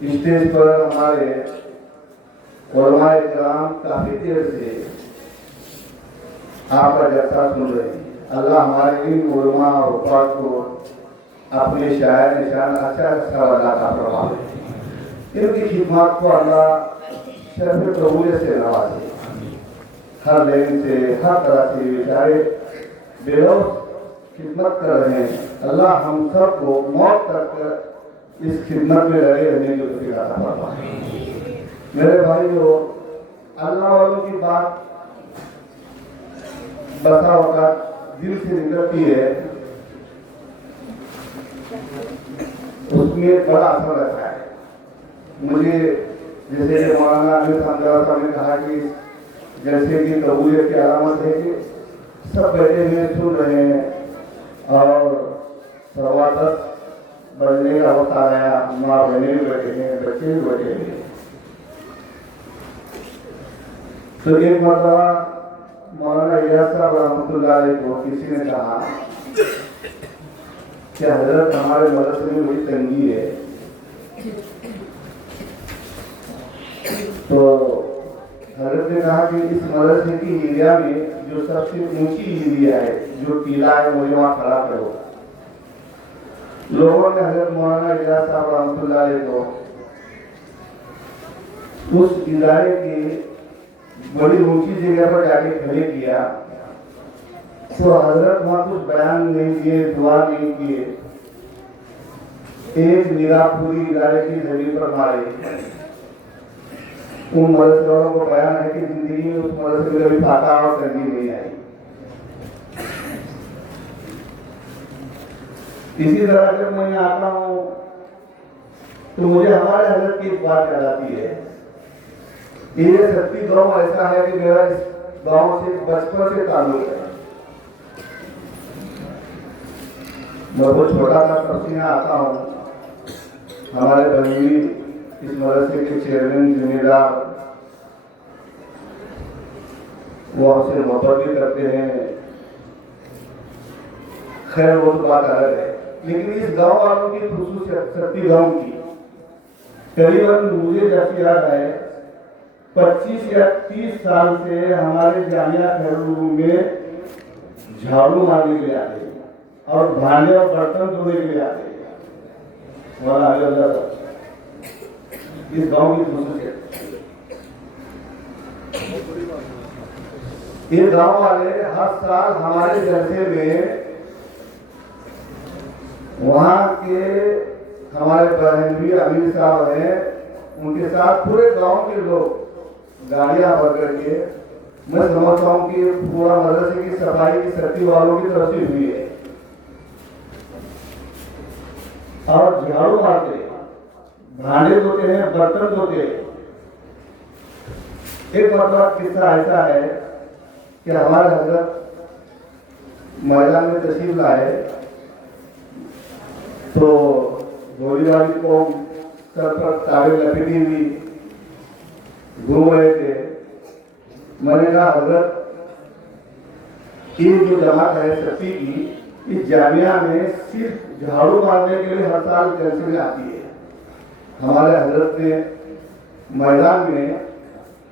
اسٹیج پر ہمارے علماء کرام کافی دیر سے آپ کا جلسہ سن رہے ہیں. اللہ ہمارے ان علماء اور افراد کو اپنے شاعر نشان اچھا عطا فرمائے. ان کی خدمات کو اللہ شرف قبولیت سے نوازے. ہر لین سے, ہر طرح سے بیچارے بے لوث خدمت کر رہے ہیں. اللہ ہم سب کو موت تک اس خدمت میں لگے رہنے کی توفیق عطا فرمائے. میرے بھائیو, اللہ والوں کی بات بسا اوقات دل سے نکلتی ہے, اس میں بڑا اثر رہتا ہے. مجھے جیسے مولانا امیر حمزہ صاحب نے کہا کہ جیسے کہ قبولیت کی علامت ہے کہ سب بیٹھے ہوئے سن رہے ہیں, اور 10:15 بجنے کا وقت آ گیا. ماں بہنیں بھی بیٹھے ہیں, بچے بھی بیٹھے ہیں. تو ایک مرتبہ مولانا الیاس صاحب رحمۃ اللہ علیہ کو کسی نے کہا کہ حضرت ہمارے مدرسے میں بڑی تنگی ہے. تو حضرت نے کہا کہ اس مدرسے کی ایریا میں جو سب سے اونچی ایریا ہے, جو ٹیلا ہے, مجھے وہاں کھڑا کرو. لوگوں نے حضرت مولانا الیاس صاحب رحمۃ اللہ علیہ کو اس ادارے کے بڑی اونچی جگہ پر جا کے کھڑے کیا تو حضرت وہاں کچھ بیان نہیں کیے، دعا نہیں کیے، ایک نگاہ پوری ادارے کی زمین پر مارے۔ ان مدرسے والوں کو بیان ہے کہ زندگی میں اس مدرسے میں کبھی فاتحہ اور تنگی نہیں آئی۔ اسی طرح جب میں یہاں آتا ہوں تو مجھے ہمارے حضرت کی ایک بات یاد آتی ہے۔ یہ ستی گاؤں ایسا ہے کہ میرا اس گاؤں سے بچپن سے تعلق ہے۔ میں بہت چھوٹا تھا تب سے یہاں آتا ہوں۔ ہمارے بھائی اس مدرسے کے چیئرمین ذمہ دار وہ ہم سے محبت بھی کرتے ہیں، خیر وہ تو بات الگ ہے۔ لیکن اس گاؤں والوں کی خصوصیت ستی گاؤں کی قریباً مجھے جیسی یاد ہے 25 یا 30 سال سے ہمارے جامعہ خیرالعلوم میں جھاڑو مارنے کے لیے آتے ہیں اور بھانڈے اور برتن دھونے کے لیے آتے ہیں۔ اس گاؤں کی خصوصیت یہ گاؤں والے ہر سال ہمارے جلسے میں وہاں کے ہمارے برہنوی امیر صاحب ہیں، ان کے ساتھ پورے گاؤں کے لوگ گاڑیاں بھر کر کے، میں سمجھتا ہوں کہ پورا مدرسے کی صفائی کی ستی والوں کی طرف سے ہوئی ہے، اور جھاڑو مارتے ہیں، بھانڈے دھوتے ہیں، برتن دھوتے ہیں۔ ایک مرتبہ قصہ ایسا ہے کہ ہمارے حضرت میدان میں تشریف لائے تو گولی والی قوم سر پر تابے لپیٹی ہوئی گھوم رہے تھے۔ میں نے کہا حضرت یہ جو جماعت ہے ستی کی، اس جامعہ میں صرف جھاڑو مارنے کے لیے ہر سال جلسے میں آتی ہے۔ ہمارے حضرت نے میدان میں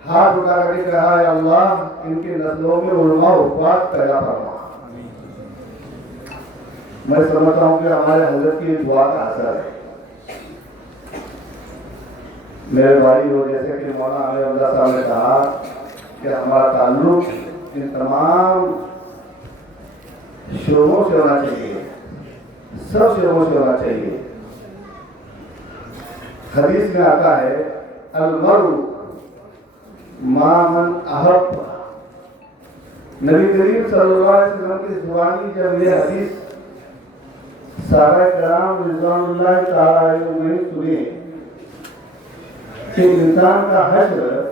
ہاتھ اٹھا کر کے کہا ہے اللہ ان کے نسلوں میں علماء حفاظ پیدا فرما۔ میں سمجھتا ہوں کہ ہمارے حضرت کی دعا کا اثر ہے۔ میرے بھائی ہو جیسے کہ مولانا عامر حمزہ صاحب نے کہا کہ ہمارا تعلق ان تمام شعبوں سے ہونا چاہیے، سب شعبوں سے ہونا چاہیے۔ حدیث میں آتا ہے المرء ما من احب۔ نبی کریم صلی اللہ علیہ وسلم کی زبانی جب یہ حدیث صحابہ کرام رضوان اللہ تعالی علیہم سنی کہ انسان کا حشر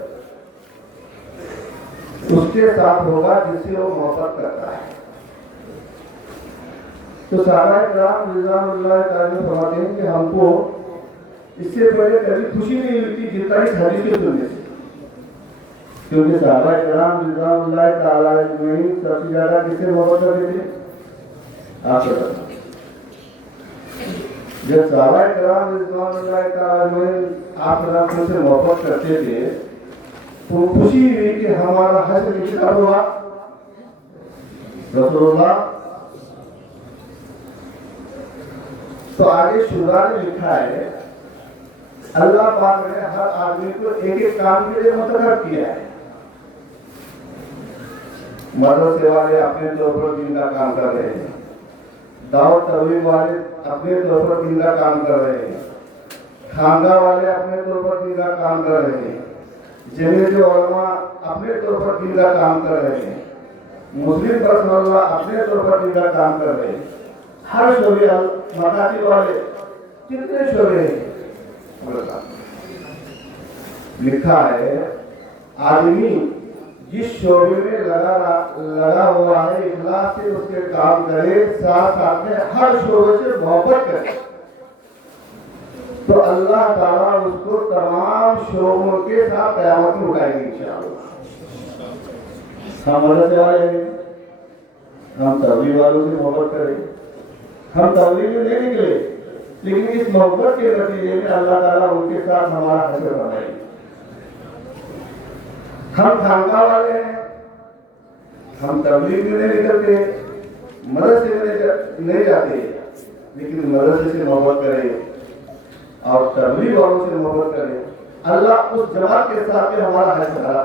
اس کے ساتھ ہوگا جس سے وہ محبت کرتا ہے، تو صحابہ کرام رضوان اللہ تعالی علیہم فرماتے ہیں کہ ہم کو اس سے پہلے کبھی خوشی نہیں ملتی جتنا اس حدیث کے سننے سے، کیونکہ صحابہ کرام رضوان اللہ تعالی علیہم سب سے زیادہ کس سے محبت کرتے تھے؟ آپ بتائیں۔ جب صحابہ کرام رضوان اللہ تعالی علیہم آپ سے محبت کرتے تھے تو خوشی ہوئی کہ ہمارا حشر کس طرح ہوا؟ رسول اللہ تو آگے شورا نے لکھا ہے اللہ پاک نے ہر آدمی کو ایک ایک کام کے لیے متخب کیا ہے۔ مدرسے والے اپنے طور پر دین کا کام کر رہے ہیں، دعوت تبلیغ والے اپنے طور پر دین کا کام کر رہے ہیں، خانقاہ والے اپنے طور پر دین کا کام کر رہے ہیں، جمیعت علماء اپنے طور پر دین کا کام کر رہے ہیں، مسلم پرسنل اللہ اپنے طور پر دین کا کام کر رہے ہیں، ہر شعبے مکاتب والے کتنے شعبے ہیں؟ لکھا ہے آدمی جس شعبے میں لگا ہوا ہے اخلاص سے اس کے کام کرے، ساتھ ساتھ میں ہر شعبے سے محبت کرے تو اللہ تعالیٰ اس کو تمام شعبوں کے ساتھ قیامت میں اٹھائے گی انشاءاللہ۔ ہم مدرسے والے ہیں، ہم تبلیغ والوں سے محبت کریں، ہم تبلیغ میں نہیں نکلے لیکن اس محبت کے نتیجے میں اللہ تعالیٰ ان کے ساتھ ہمارا حشر بنائے گی۔ ہم خانقاہ والے ہیں، ہم تبلیغ میں نہیں نکلتے، مدرسے میں نہیں جاتے، لیکن مدرسے سے محبت کرے اور تبلیغ والوں سے محبت کرے، اللہ اس جماعت کے ساتھ ہمارا حشر بنا۔